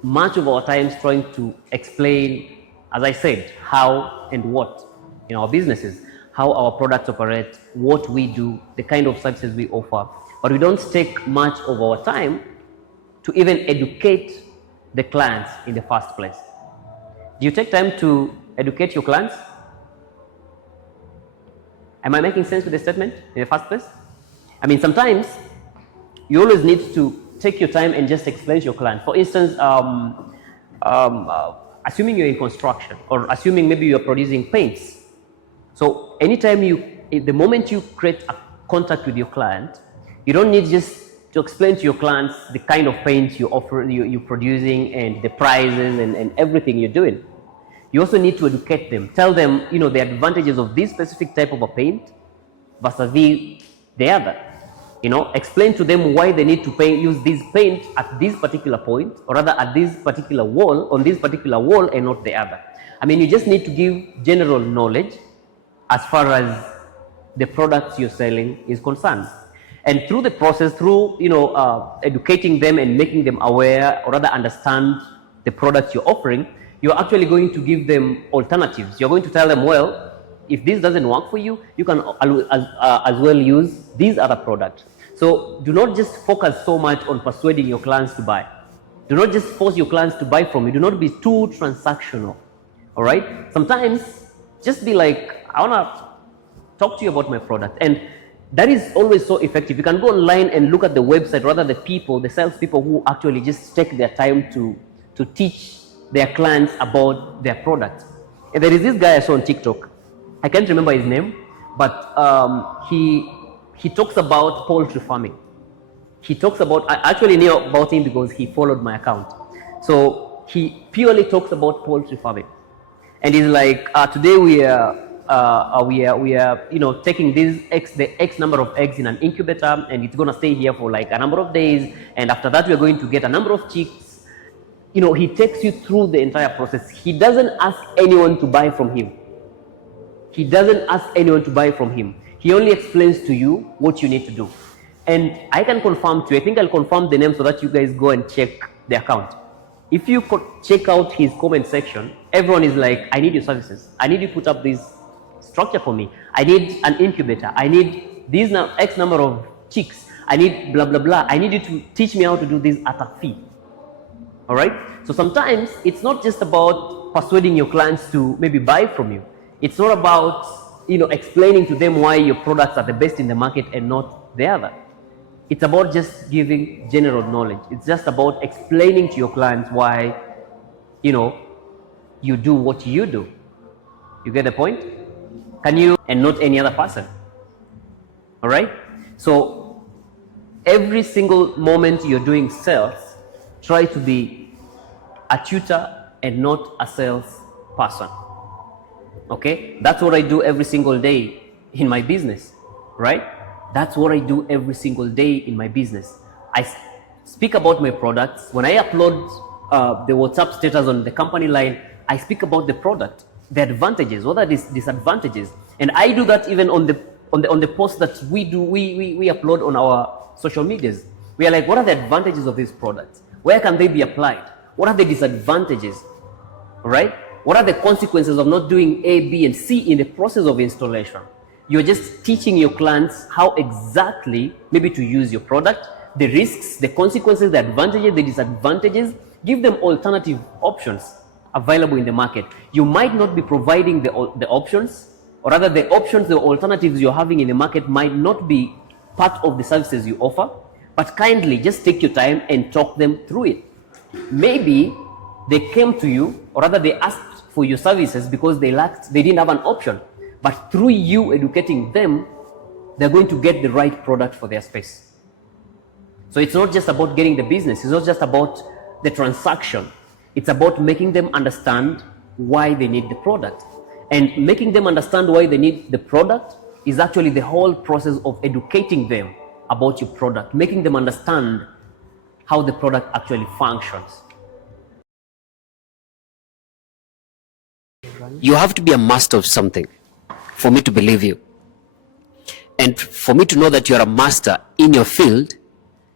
much of our time trying to explain, as I said, how and what in our businesses, how our products operate, what we do, the kind of services we offer. But we don't take much of our time to even educate the clients in the first place. Do you take time to educate your clients? Am I making sense with the statement in the first place? I mean, sometimes you always need to take your time and just explain to your client. For instance, assuming you're in construction, or assuming maybe you're producing paints. So anytime the moment you create a contact with your client, you don't need just to explain to your clients the kind of paint you offer, you're producing, and the prices and everything you're doing. You also need to educate them, tell them, the advantages of this specific type of a paint versus the other. Explain to them why they need to use this paint at this particular point, or rather at this particular wall, on this particular wall, and not the other. I mean, you just need to give general knowledge as far as the products you're selling is concerned. And through the process, through educating them and making them aware, or rather understand the products you're offering, you're actually going to give them alternatives. You're going to tell them, well, if this doesn't work for you, you can as well use these other products. So do not just focus so much on persuading your clients to buy. Do not just force your clients to buy from you. Do not be too transactional. All right? Sometimes just be like, I want to talk to you about my product. And that is always so effective. You can go online and look at the website, rather the salespeople who actually just take their time to teach their clients about their product. And there is this guy I saw on TikTok. I can't remember his name, but he talks about poultry farming. I actually knew about him because he followed my account. So he purely talks about poultry farming. And he's like, today we are taking the X number of eggs in an incubator, and it's going to stay here for like a number of days. And after that, we're going to get a number of chicks. He takes you through the entire process. He doesn't ask anyone to buy from him. He only explains to you what you need to do. And I can confirm to you, I think I'll confirm the name so that you guys go and check the account. If you could check out his comment section, everyone is like, I need your services. I need you to put up this structure for me. I need an incubator. I need these X number of chicks. I need blah, blah, blah. I need you to teach me how to do this at a fee. All right? So sometimes it's not just about persuading your clients to maybe buy from you. It's not about, explaining to them why your products are the best in the market and not the other. It's about just giving general knowledge. It's just about explaining to your clients why, you do what you do. You get the point? And not any other person. All right? So every single moment you're doing sales, try to be a tutor and not a sales person. Okay? That's what I do every single day in my business, right? That's what I do every single day in my business. I speak about my products. When I upload the WhatsApp status on the company line, I speak about the product, the advantages, what are the disadvantages. And I do that even on the posts that we upload on our social medias. We are like, what are the advantages of these products? Where can they be applied? What are the disadvantages? Right? What are the consequences of not doing A, B, and C in the process of installation? You're just teaching your clients how exactly maybe to use your product, the risks, the consequences, the advantages, the disadvantages. Give them alternative options available in the market. You might not be providing the options, or rather the options, the alternatives you're having in the market might not be part of the services you offer, but kindly just take your time and talk them through it. Maybe they came to you, or rather they asked for your services because they didn't have an option. But through you educating them, they're going to get the right product for their space. So it's not just about getting the business. It's not just about the transaction. It's about making them understand why they need the product. And making them understand why they need the product is actually the whole process of educating them about your product, making them understand how the product actually functions. You have to be a master of something for me to believe you. And for me to know that you're a master in your field,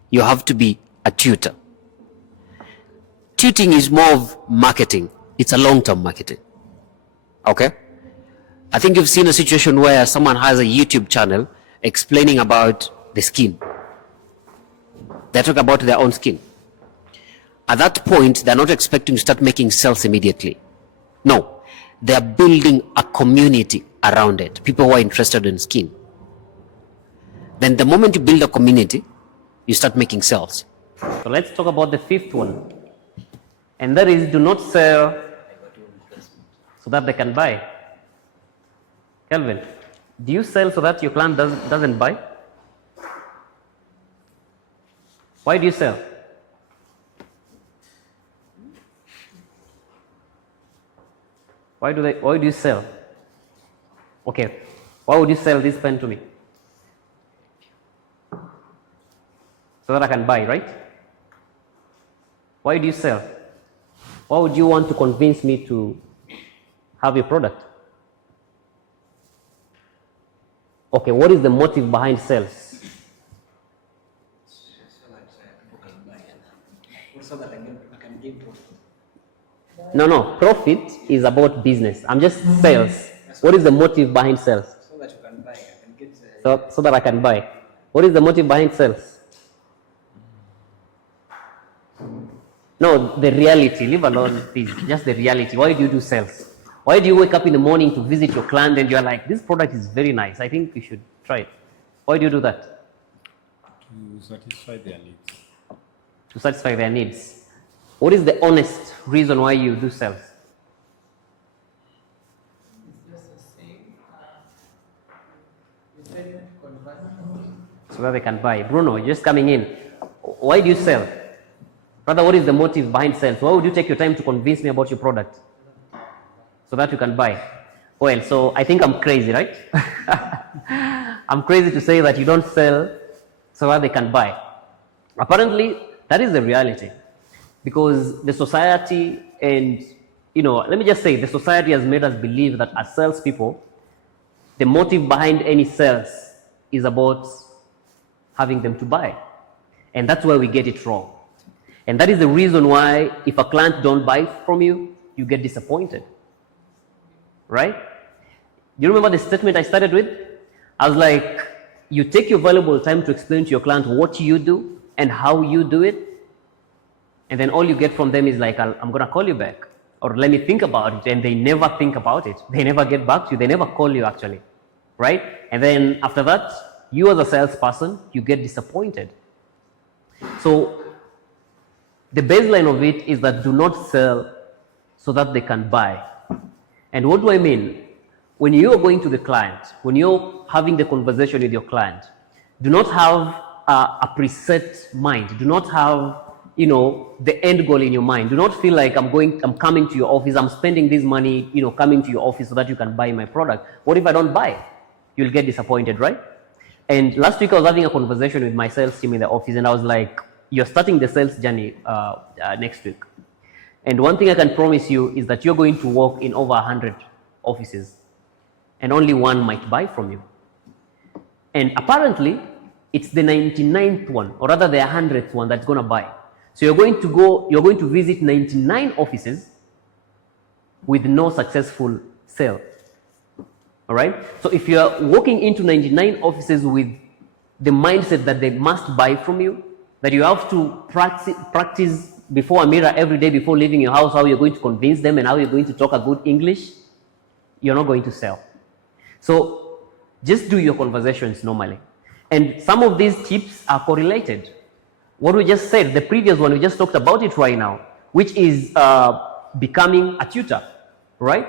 you have to be a tutor. Tutoring is more of marketing. It's a long-term marketing. Okay? I think you've seen a situation where someone has a YouTube channel explaining about the skin. They talk about their own skin. At that point, they're not expecting to start making sales immediately. No. They're building a community around it, people who are interested in skin. Then the moment you build a community, you start making sales. So let's talk about the fifth one. And that is, do not sell so that they can buy. Kelvin, do you sell so that your client doesn't buy? Why do you sell? Why do you sell? Okay, why would you sell this pen to me? So that I can buy, right? Why do you sell? Why would you want to convince me to have your product? Okay, what is the motive behind sales? No, profit is about business. I'm just sales. What is the motive behind sales? So that you can buy. I can get, So that I can buy. What is the motive behind sales? No, the reality. Leave alone, please. Just the reality. Why do you do sales? Why do you wake up in the morning to visit your client and you're like, this product is very nice. I think you should try it. Why do you do that? To satisfy their needs. To satisfy their needs. What is the honest reason why you do sales? So that they can buy. Bruno, you're just coming in. Why do you sell? Rather, what is the motive behind sales? Why would you take your time to convince me about your product? So that you can buy. Well, so I think I'm crazy, right? I'm crazy to say that you don't sell so that they can buy. Apparently, that is the reality. Because the society and, let me just say, the society has made us believe that as salespeople, the motive behind any sales is about having them to buy. And that's where we get it wrong. And that is the reason why if a client don't buy from you, you get disappointed. Right? You remember the statement I started with? I was like, you take your valuable time to explain to your client what you do and how you do it. And then all you get from them is like, I'm going to call you back. Or let me think about it. And they never think about it. They never get back to you. They never call you actually. Right? And then after that, you as a salesperson, you get disappointed. So the baseline of it is that do not sell so that they can buy. And what do I mean? When you're going to the client, when you're having the conversation with your client, do not have a preset mind. Do not have, the end goal in your mind. Do not feel like I'm coming to your office, I'm spending this money, coming to your office so that you can buy my product. What if I don't buy? You'll get disappointed, right? And last week I was having a conversation with my sales team in the office and I was like, you're starting the sales journey next week. And one thing I can promise you is that you're going to work in over 100 offices and only one might buy from you. And apparently, it's the 99th one, or rather the 100th one that's going to buy. So you're going to visit 99 offices with no successful sale. All right? So if you're walking into 99 offices with the mindset that they must buy from you, that you have to practice before a mirror every day before leaving your house, how you're going to convince them and how you're going to talk a good English, you're not going to sell. So just do your conversations normally. And some of these tips are correlated. What we just said, the previous one, we just talked about it right now, which is becoming a tutor, right?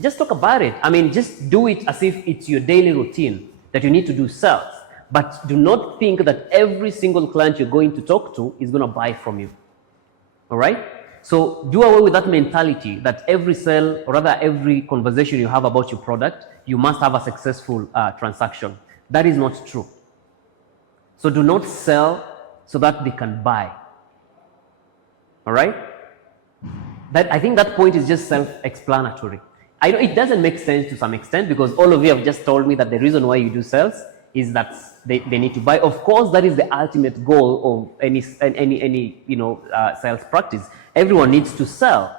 Just talk about it. I mean, just do it as if it's your daily routine that you need to do sales. But do not think that every single client you're going to talk to is going to buy from you. All right? So do away with that mentality that every sale, or rather every conversation you have about your product, you must have a successful transaction. That is not true. So do not sell so that they can buy. All right? I think that point is just self-explanatory. I know it doesn't make sense to some extent because all of you have just told me that the reason why you do sales is that they need to buy. Of course, that is the ultimate goal of any sales practice. Everyone needs to sell.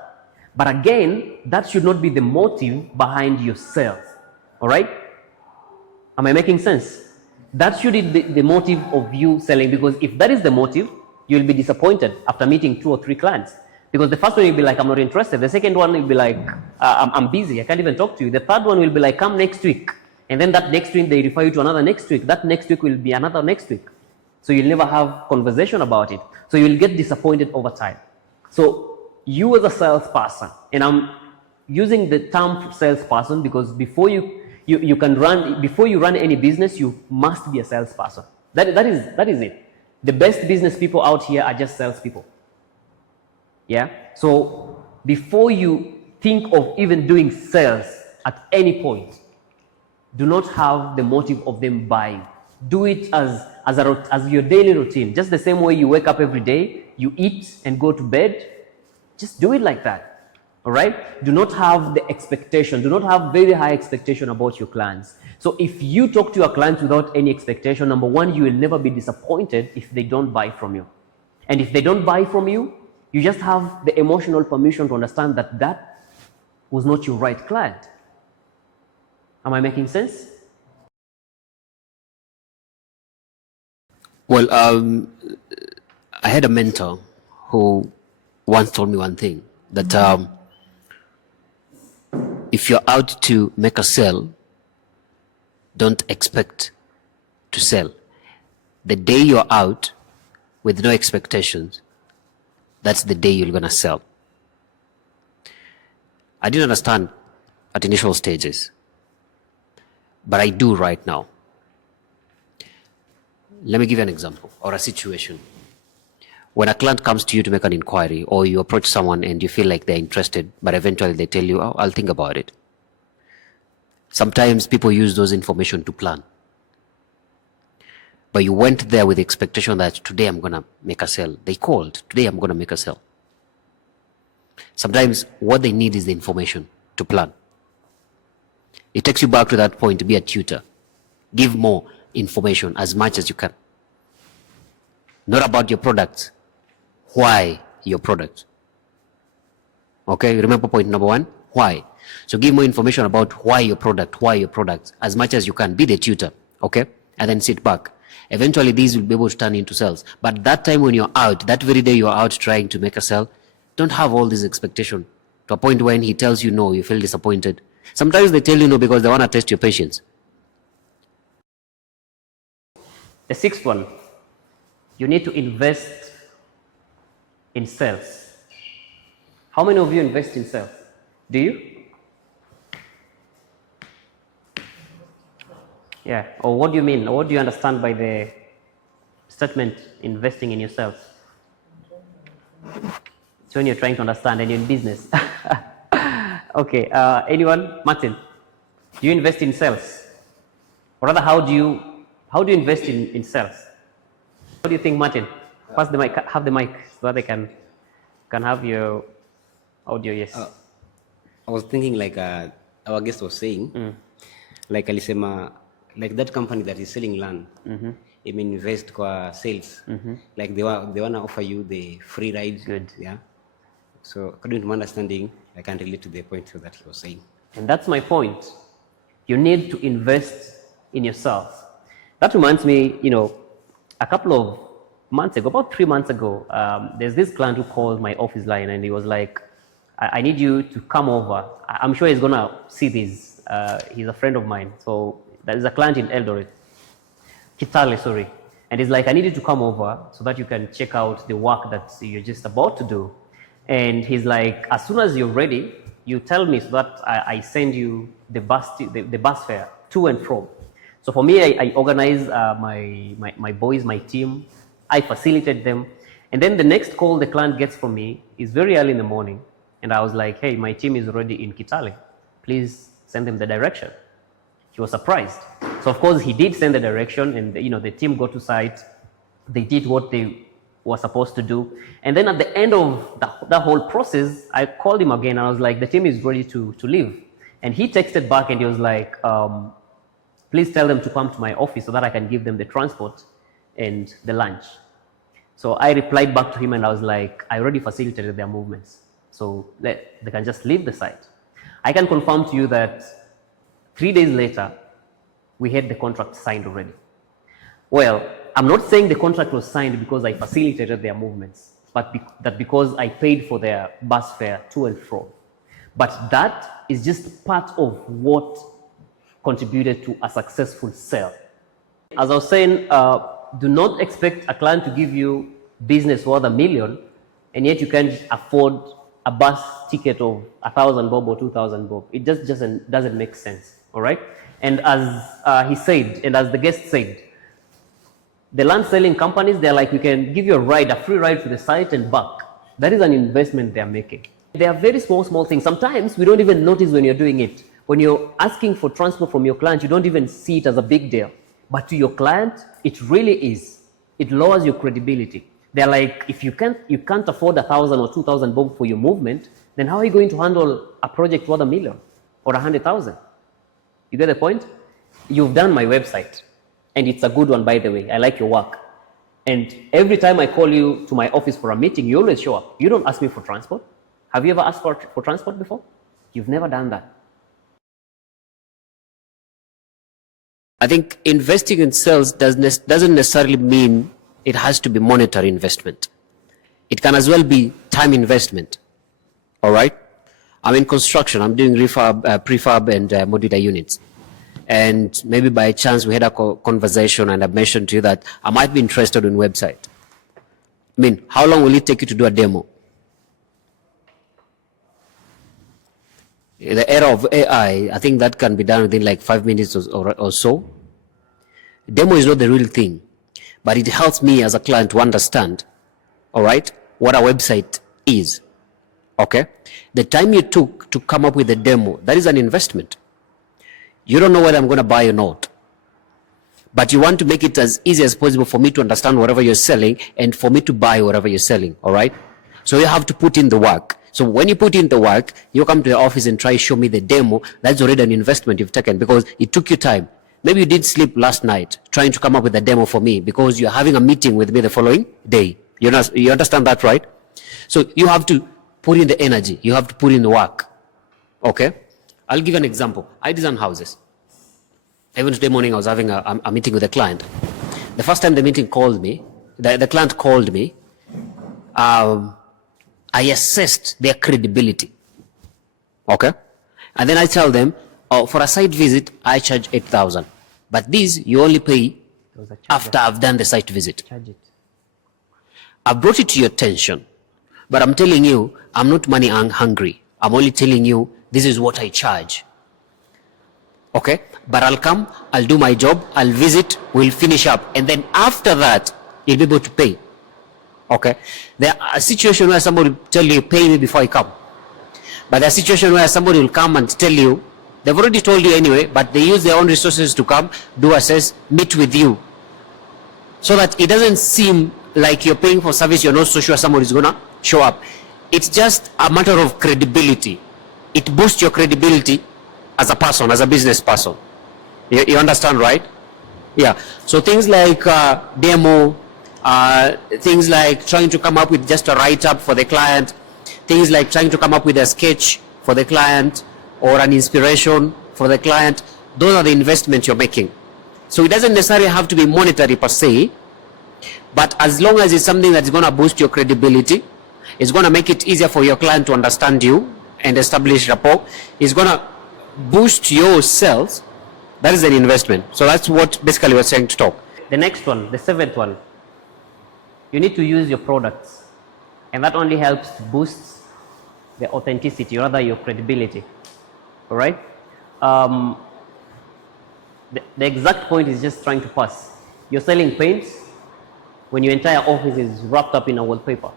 But again, that should not be the motive behind your sales. All right? Am I making sense? That should be the motive of you selling, because if that is the motive, you'll be disappointed after meeting 2 or 3 clients. Because the first one will be like, I'm not interested. The second one will be like, I'm busy. I can't even talk to you. The third one will be like, come next week. And then that next week, they refer you to another next week. That next week will be another next week. So you'll never have conversation about it. So you'll get disappointed over time. So you as a salesperson, and I'm using the term salesperson because before you run any business, you must be a salesperson. That is it. The best business people out here are just salespeople. Yeah. So before you think of even doing sales at any point, do not have the motive of them buying. Do it as your daily routine. Just the same way you wake up every day, you eat and go to bed. Just do it like that. All right. Do not have the expectation. Do not have very high expectation about your clients. So if you talk to your clients without any expectation, number one, you will never be disappointed if they don't buy from you. And if they don't buy from you, you just have the emotional permission to understand that that was not your right client. Am I making sense? Well, I had a mentor who once told me one thing, that if you're out to make a sale, don't expect to sell. The day you're out with no expectations, that's the day you're going to sell. I didn't understand at initial stages, but I do right now. Let me give you an example or a situation. When a client comes to you to make an inquiry, or you approach someone and you feel like they're interested, but eventually they tell you, oh, I'll think about it. Sometimes people use those information to plan. But you went there with the expectation that today I'm going to make a sale. They called, today I'm going to make a sale. Sometimes what they need is the information to plan. It takes you back to that point to be a tutor. Give more information as much as you can. Not about your product. Why your product? Okay, remember point number one? Why? So give more information about why your product, as much as you can. Be the tutor, okay? And then sit back. Eventually, these will be able to turn into sales. But that time when you're out, that very day you're out trying to make a sale, don't have all this expectation to a point when he tells you no, you feel disappointed. Sometimes they tell you no because they want to test your patience. The sixth one, you need to invest in sales. How many of you invest in sales? Do you? Yeah. Or what do you mean? Or what do you understand by the statement investing in yourself? It's when you're trying to understand and you're in business. Okay. Anyone? Martin, do you invest in sales? Or rather, how do you invest in sales? What do you think, Martin? Pass the mic. Have the mic so that they can have your audio. Yes. I was thinking like our guest was saying, like alisema, like that company that is selling land, it mean invest kwa sales. Like they wanna offer you the free ride. Good. Yeah. So according to my understanding, I can relate to the point that he was saying. And that's my point. You need to invest in yourself. That reminds me, a couple of months ago, about 3 months ago, there's this client who called my office line and he was like, I need you to come over. I'm sure he's going to see this. He's a friend of mine. So there's a client in Eldoret, Kitale, sorry. And he's like, I need you to come over so that you can check out the work that you're just about to do. And he's like, as soon as you're ready, you tell me so that I send you the bus fare to and from. So for me, I organize my boys, my team. I facilitate them. And then the next call the client gets from me is very early in the morning. And I was like, hey, my team is already in Kitale. Please send them the direction. He was surprised. So of course, he did send the direction and the team got to site. They did what they were supposed to do. And then at the end of that whole process, I called him again and I was like, the team is ready to leave. And he texted back and he was like, please tell them to come to my office so that I can give them the transport and the lunch. So I replied back to him and I was like, I already facilitated their movements. So they can just leave the site. I can confirm to you that 3 days later, we had the contract signed already. Well, I'm not saying the contract was signed because I facilitated their movements. but that because I paid for their bus fare to and fro. But that is just part of what contributed to a successful sale. As I was saying, do not expect a client to give you business worth $1 million, and yet you can't afford a bus ticket of 1,000 bob or 2,000 bob. It just doesn't make sense. All right. And as he said, and as the guest said, the land selling companies, they're like, we can give you a free ride to the site and back. That is an investment they're making. They are very small things. Sometimes we don't even notice when you're doing it. When you're asking for transport from your client, you don't even see it as a big deal. But to your client, it really is. It lowers your credibility. They're like, if you can't afford 1,000 or 2,000 bob for your movement, then how are you going to handle a project worth $1 million or 100,000? You get the point? You've done my website, and it's a good one, by the way. I like your work. And every time I call you to my office for a meeting, you always show up. You don't ask me for transport. Have you ever asked for transport before? You've never done that. I think investing in sales doesn't necessarily mean it has to be monetary investment. It can as well be time investment. All right? I'm in construction. I'm doing prefab and modular units. And maybe by chance we had a conversation and I mentioned to you that I might be interested in website. I mean, how long will it take you to do a demo? In the era of AI, I think that can be done within like 5 minutes or so. Demo is not the real thing, but it helps me as a client to understand, all right, what a website is. Okay? The time you took to come up with a demo, that is an investment. You don't know whether I'm going to buy or not. But you want to make it as easy as possible for me to understand whatever you're selling and for me to buy whatever you're selling, all right? So you have to put in the work. So when you put in the work, you come to the office and try to show me the demo. That's already an investment you've taken because it took you time. Maybe you did sleep last night trying to come up with a demo for me because you're having a meeting with me the following day. You understand that, right? So you have to put in the energy. You have to put in the work. Okay? I'll give you an example. I design houses. Even today morning I was having a meeting with a client. The first time the meeting called me, the client called me, I assessed their credibility. Okay? And then I tell them, for a site visit, I charge 8,000. But these, you only pay after I've done the site visit. Charge it. I brought it to your attention, but I'm telling you, I'm not money hungry. I'm only telling you, this is what I charge. Okay? But I'll come, I'll do my job, I'll visit, we'll finish up. And then after that, you'll be able to pay. Okay? There are a situation where somebody will tell you, pay me before I come. But there's a situation where somebody will come and tell you, they've already told you anyway, but they use their own resources to come, do assess, meet with you. So that it doesn't seem like you're paying for service, you're not so sure somebody's going to show up. It's just a matter of credibility. It boosts your credibility as a person, as a business person. You understand, right? Yeah. So things like demo, things like trying to come up with just a write-up for the client, things like trying to come up with a sketch for the client or an inspiration for the client, those are the investments you're making. So it doesn't necessarily have to be monetary per se, but as long as it's something that's going to boost your credibility, it's going to make it easier for your client to understand you and establish rapport, it's going to boost your sales, that is an investment. So that's what basically we're saying to talk. The next one, the seventh one, you need to use your products. And that only helps to boost the authenticity, or rather your credibility. All right? The exact point is just trying to pass. You're selling paints when your entire office is wrapped up in a wallpaper.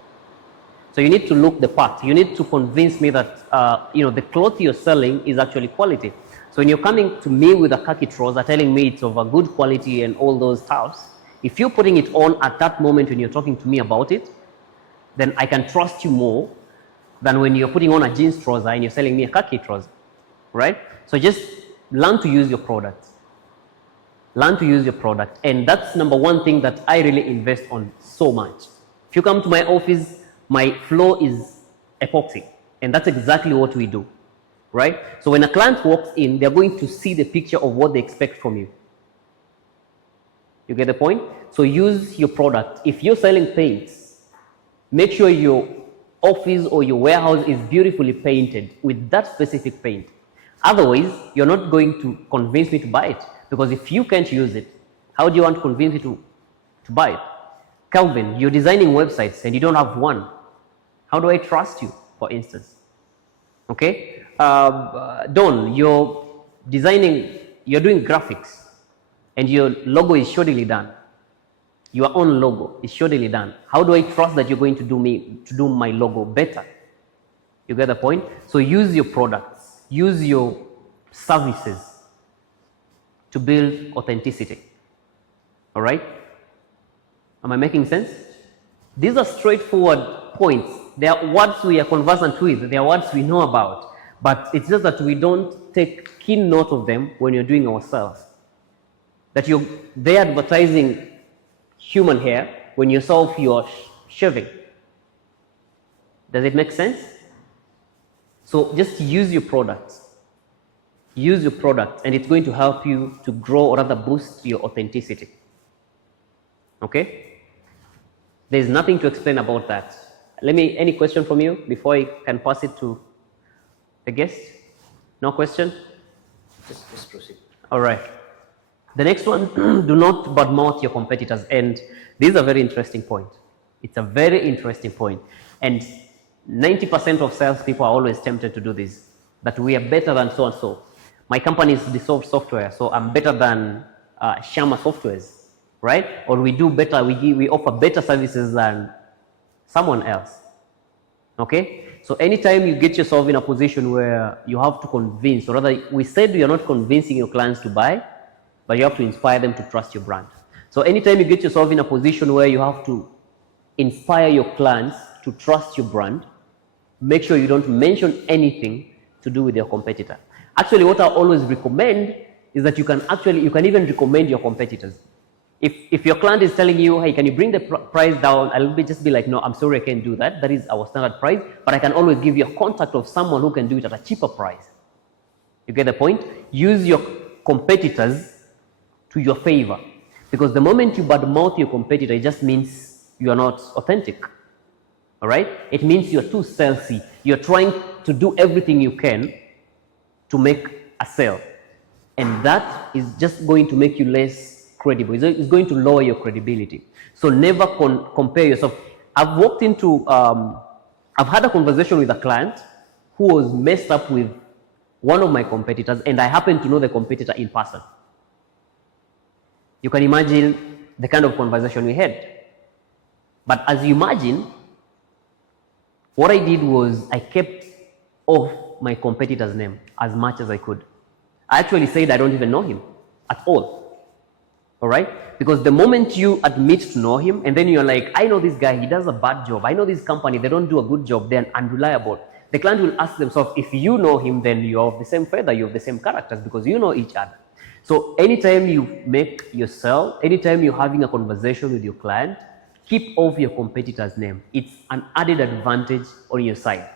So you need to look the part. You need to convince me that the cloth you're selling is actually quality. So when you're coming to me with a khaki trouser, telling me it's of a good quality and all those stuffs, if you're putting it on at that moment when you're talking to me about it, then I can trust you more than when you're putting on a jeans trouser and you're selling me a khaki trouser, right? So just learn to use your product. Learn to use your product. And that's number one thing that I really invest on so much. If you come to my office, my floor is epoxy. And that's exactly what we do, right? So when a client walks in, they're going to see the picture of what they expect from you. You get the point? So use your product. If you're selling paints, Make sure your office or your warehouse is beautifully painted with that specific paint. Otherwise, you're not going to convince me to buy it, because if you can't use it, how do you want to convince me to buy it? Calvin, you're designing websites and you don't have one. How do I trust you, for instance? Okay? Don, you're doing graphics and your logo is shoddily done. Your own logo is shoddily done. How do I trust that you're going to do my logo better? You get the point? So use your products, use your services to build authenticity. All right? Am I making sense? These are straightforward points. They are words we are conversant with. They are words we know about. But it's just that we don't take keen note of them when you're doing ourselves. That they're advertising human hair when yourself you're shaving. Does it make sense? So just use your products. Use your products, and it's going to help you to grow or rather boost your authenticity. Okay? There's nothing to explain about that. Any question from you before I can pass it to the guest? No question? Just proceed. All right. The next one, do not badmouth your competitors. And this is a very interesting point. It's a very interesting point. And 90% of salespeople are always tempted to do this, that we are better than so and so. My company is Dissolve Software, so I'm better than Shama Softwares, right? Or we do better, we offer better services than someone else. Okay? So anytime you get yourself in a position where you have to convince, or rather, we said you're not convincing your clients to buy, but you have to inspire them to trust your brand. So anytime you get yourself in a position where you have to inspire your clients to trust your brand, make sure you don't mention anything to do with your competitor. Actually, what I always recommend is that you can even recommend your competitors. If your client is telling you, hey, can you bring the price down? I'll just be like, no, I'm sorry, I can't do that. That is our standard price, but I can always give you a contact of someone who can do it at a cheaper price. You get the point? Use your competitors to your favor. Because the moment you badmouth your competitor, it just means you are not authentic. All right? It means you're too salesy. You're trying to do everything you can to make a sale. And that is just going to make you less credible. It's going to lower your credibility. So never compare yourself. I've had a conversation with a client who was messed up with one of my competitors, and I happen to know the competitor in person. You can imagine the kind of conversation we had. But as you imagine, what I did was I kept off my competitor's name as much as I could. I actually said I don't even know him at all. All right? Because the moment you admit to know him, and then you're like, I know this guy, he does a bad job. I know this company, they don't do a good job, they're unreliable. The client will ask themselves, if you know him, then you're of the same feather, you're of the same characters, because you know each other. So anytime you make yourself, anytime you're having a conversation with your client, keep off your competitor's name. It's an added advantage on your side.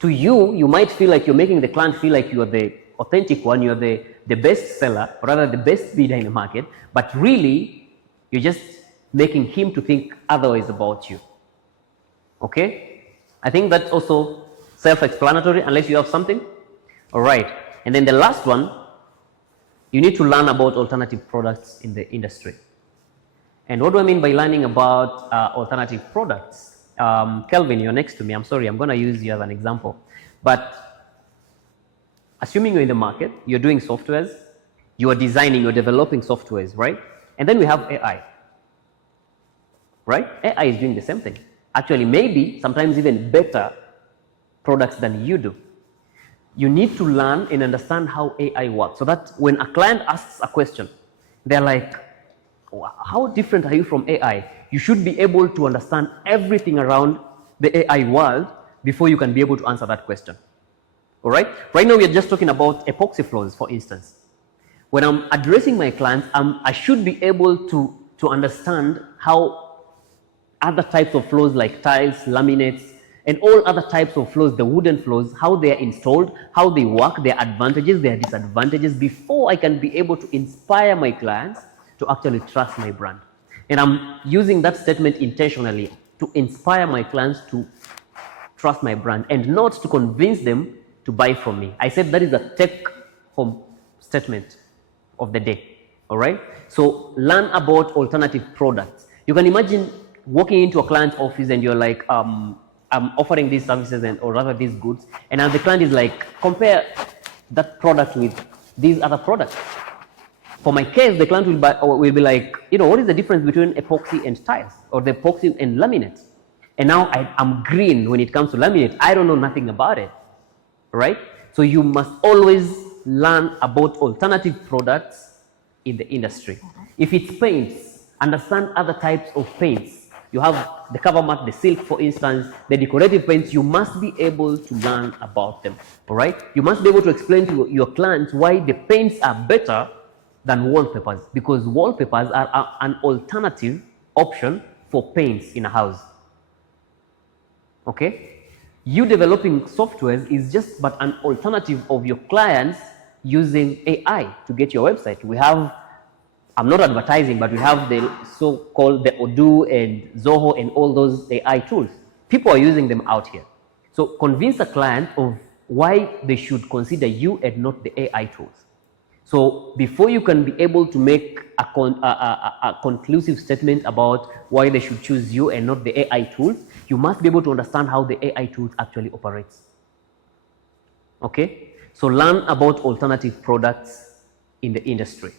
To you, you might feel like you're making the client feel like you're the authentic one, you're the best seller, or rather the best bidder in the market, but really, you're just making him to think otherwise about you. Okay? I think that's also self-explanatory, unless you have something. All right. And then the last one, you need to learn about alternative products in the industry. And what do I mean by learning about alternative products? Kelvin, you're next to me. I'm sorry, I'm going to use you as an example. But assuming you're in the market, you're doing softwares, you are designing, you're developing softwares, right? And then we have AI, right? AI is doing the same thing. Actually, maybe sometimes even better products than you do. You need to learn and understand how AI works, so that when a client asks a question, they're like, how different are you from AI? You should be able to understand everything around the AI world before you can be able to answer that question. All right? Right now, we are just talking about epoxy floors, for instance. When I'm addressing my clients, I should be able to understand how other types of floors like tiles, laminates, and all other types of floors, the wooden floors, how they are installed, how they work, their advantages, their disadvantages, before I can be able to inspire my clients to actually trust my brand. And I'm using that statement intentionally. to inspire my clients to trust my brand and not to convince them to buy from me. I said that is a take-home statement of the day. All right? So learn about alternative products. You can imagine walking into a client's office and you're like, I'm offering these services or rather these goods, and the client is like, compare that product with these other products. For my case, the client will be like, what is the difference between epoxy and tiles, or the epoxy and laminate? And now I'm green when it comes to laminate. I don't know nothing about it, right? So you must always learn about alternative products in the industry. If it's paints, understand other types of paints. You have the cover mat, the silk, for instance, the decorative paints. You must be able to learn about them, all right? You must be able to explain to your clients why the paints are better than wallpapers, because wallpapers are an alternative option for paints in a house. Okay? You developing softwares is just but an alternative of your clients using AI to get your website. We have, I'm not advertising, but we have the so-called the Odoo and Zoho and all those AI tools. People are using them out here. So convince a client of why they should consider you and not the AI tools. So before you can be able to make a conclusive statement about why they should choose you and not the AI tools, you must be able to understand how the AI tools actually operates. Okay? So learn about alternative products in the industry.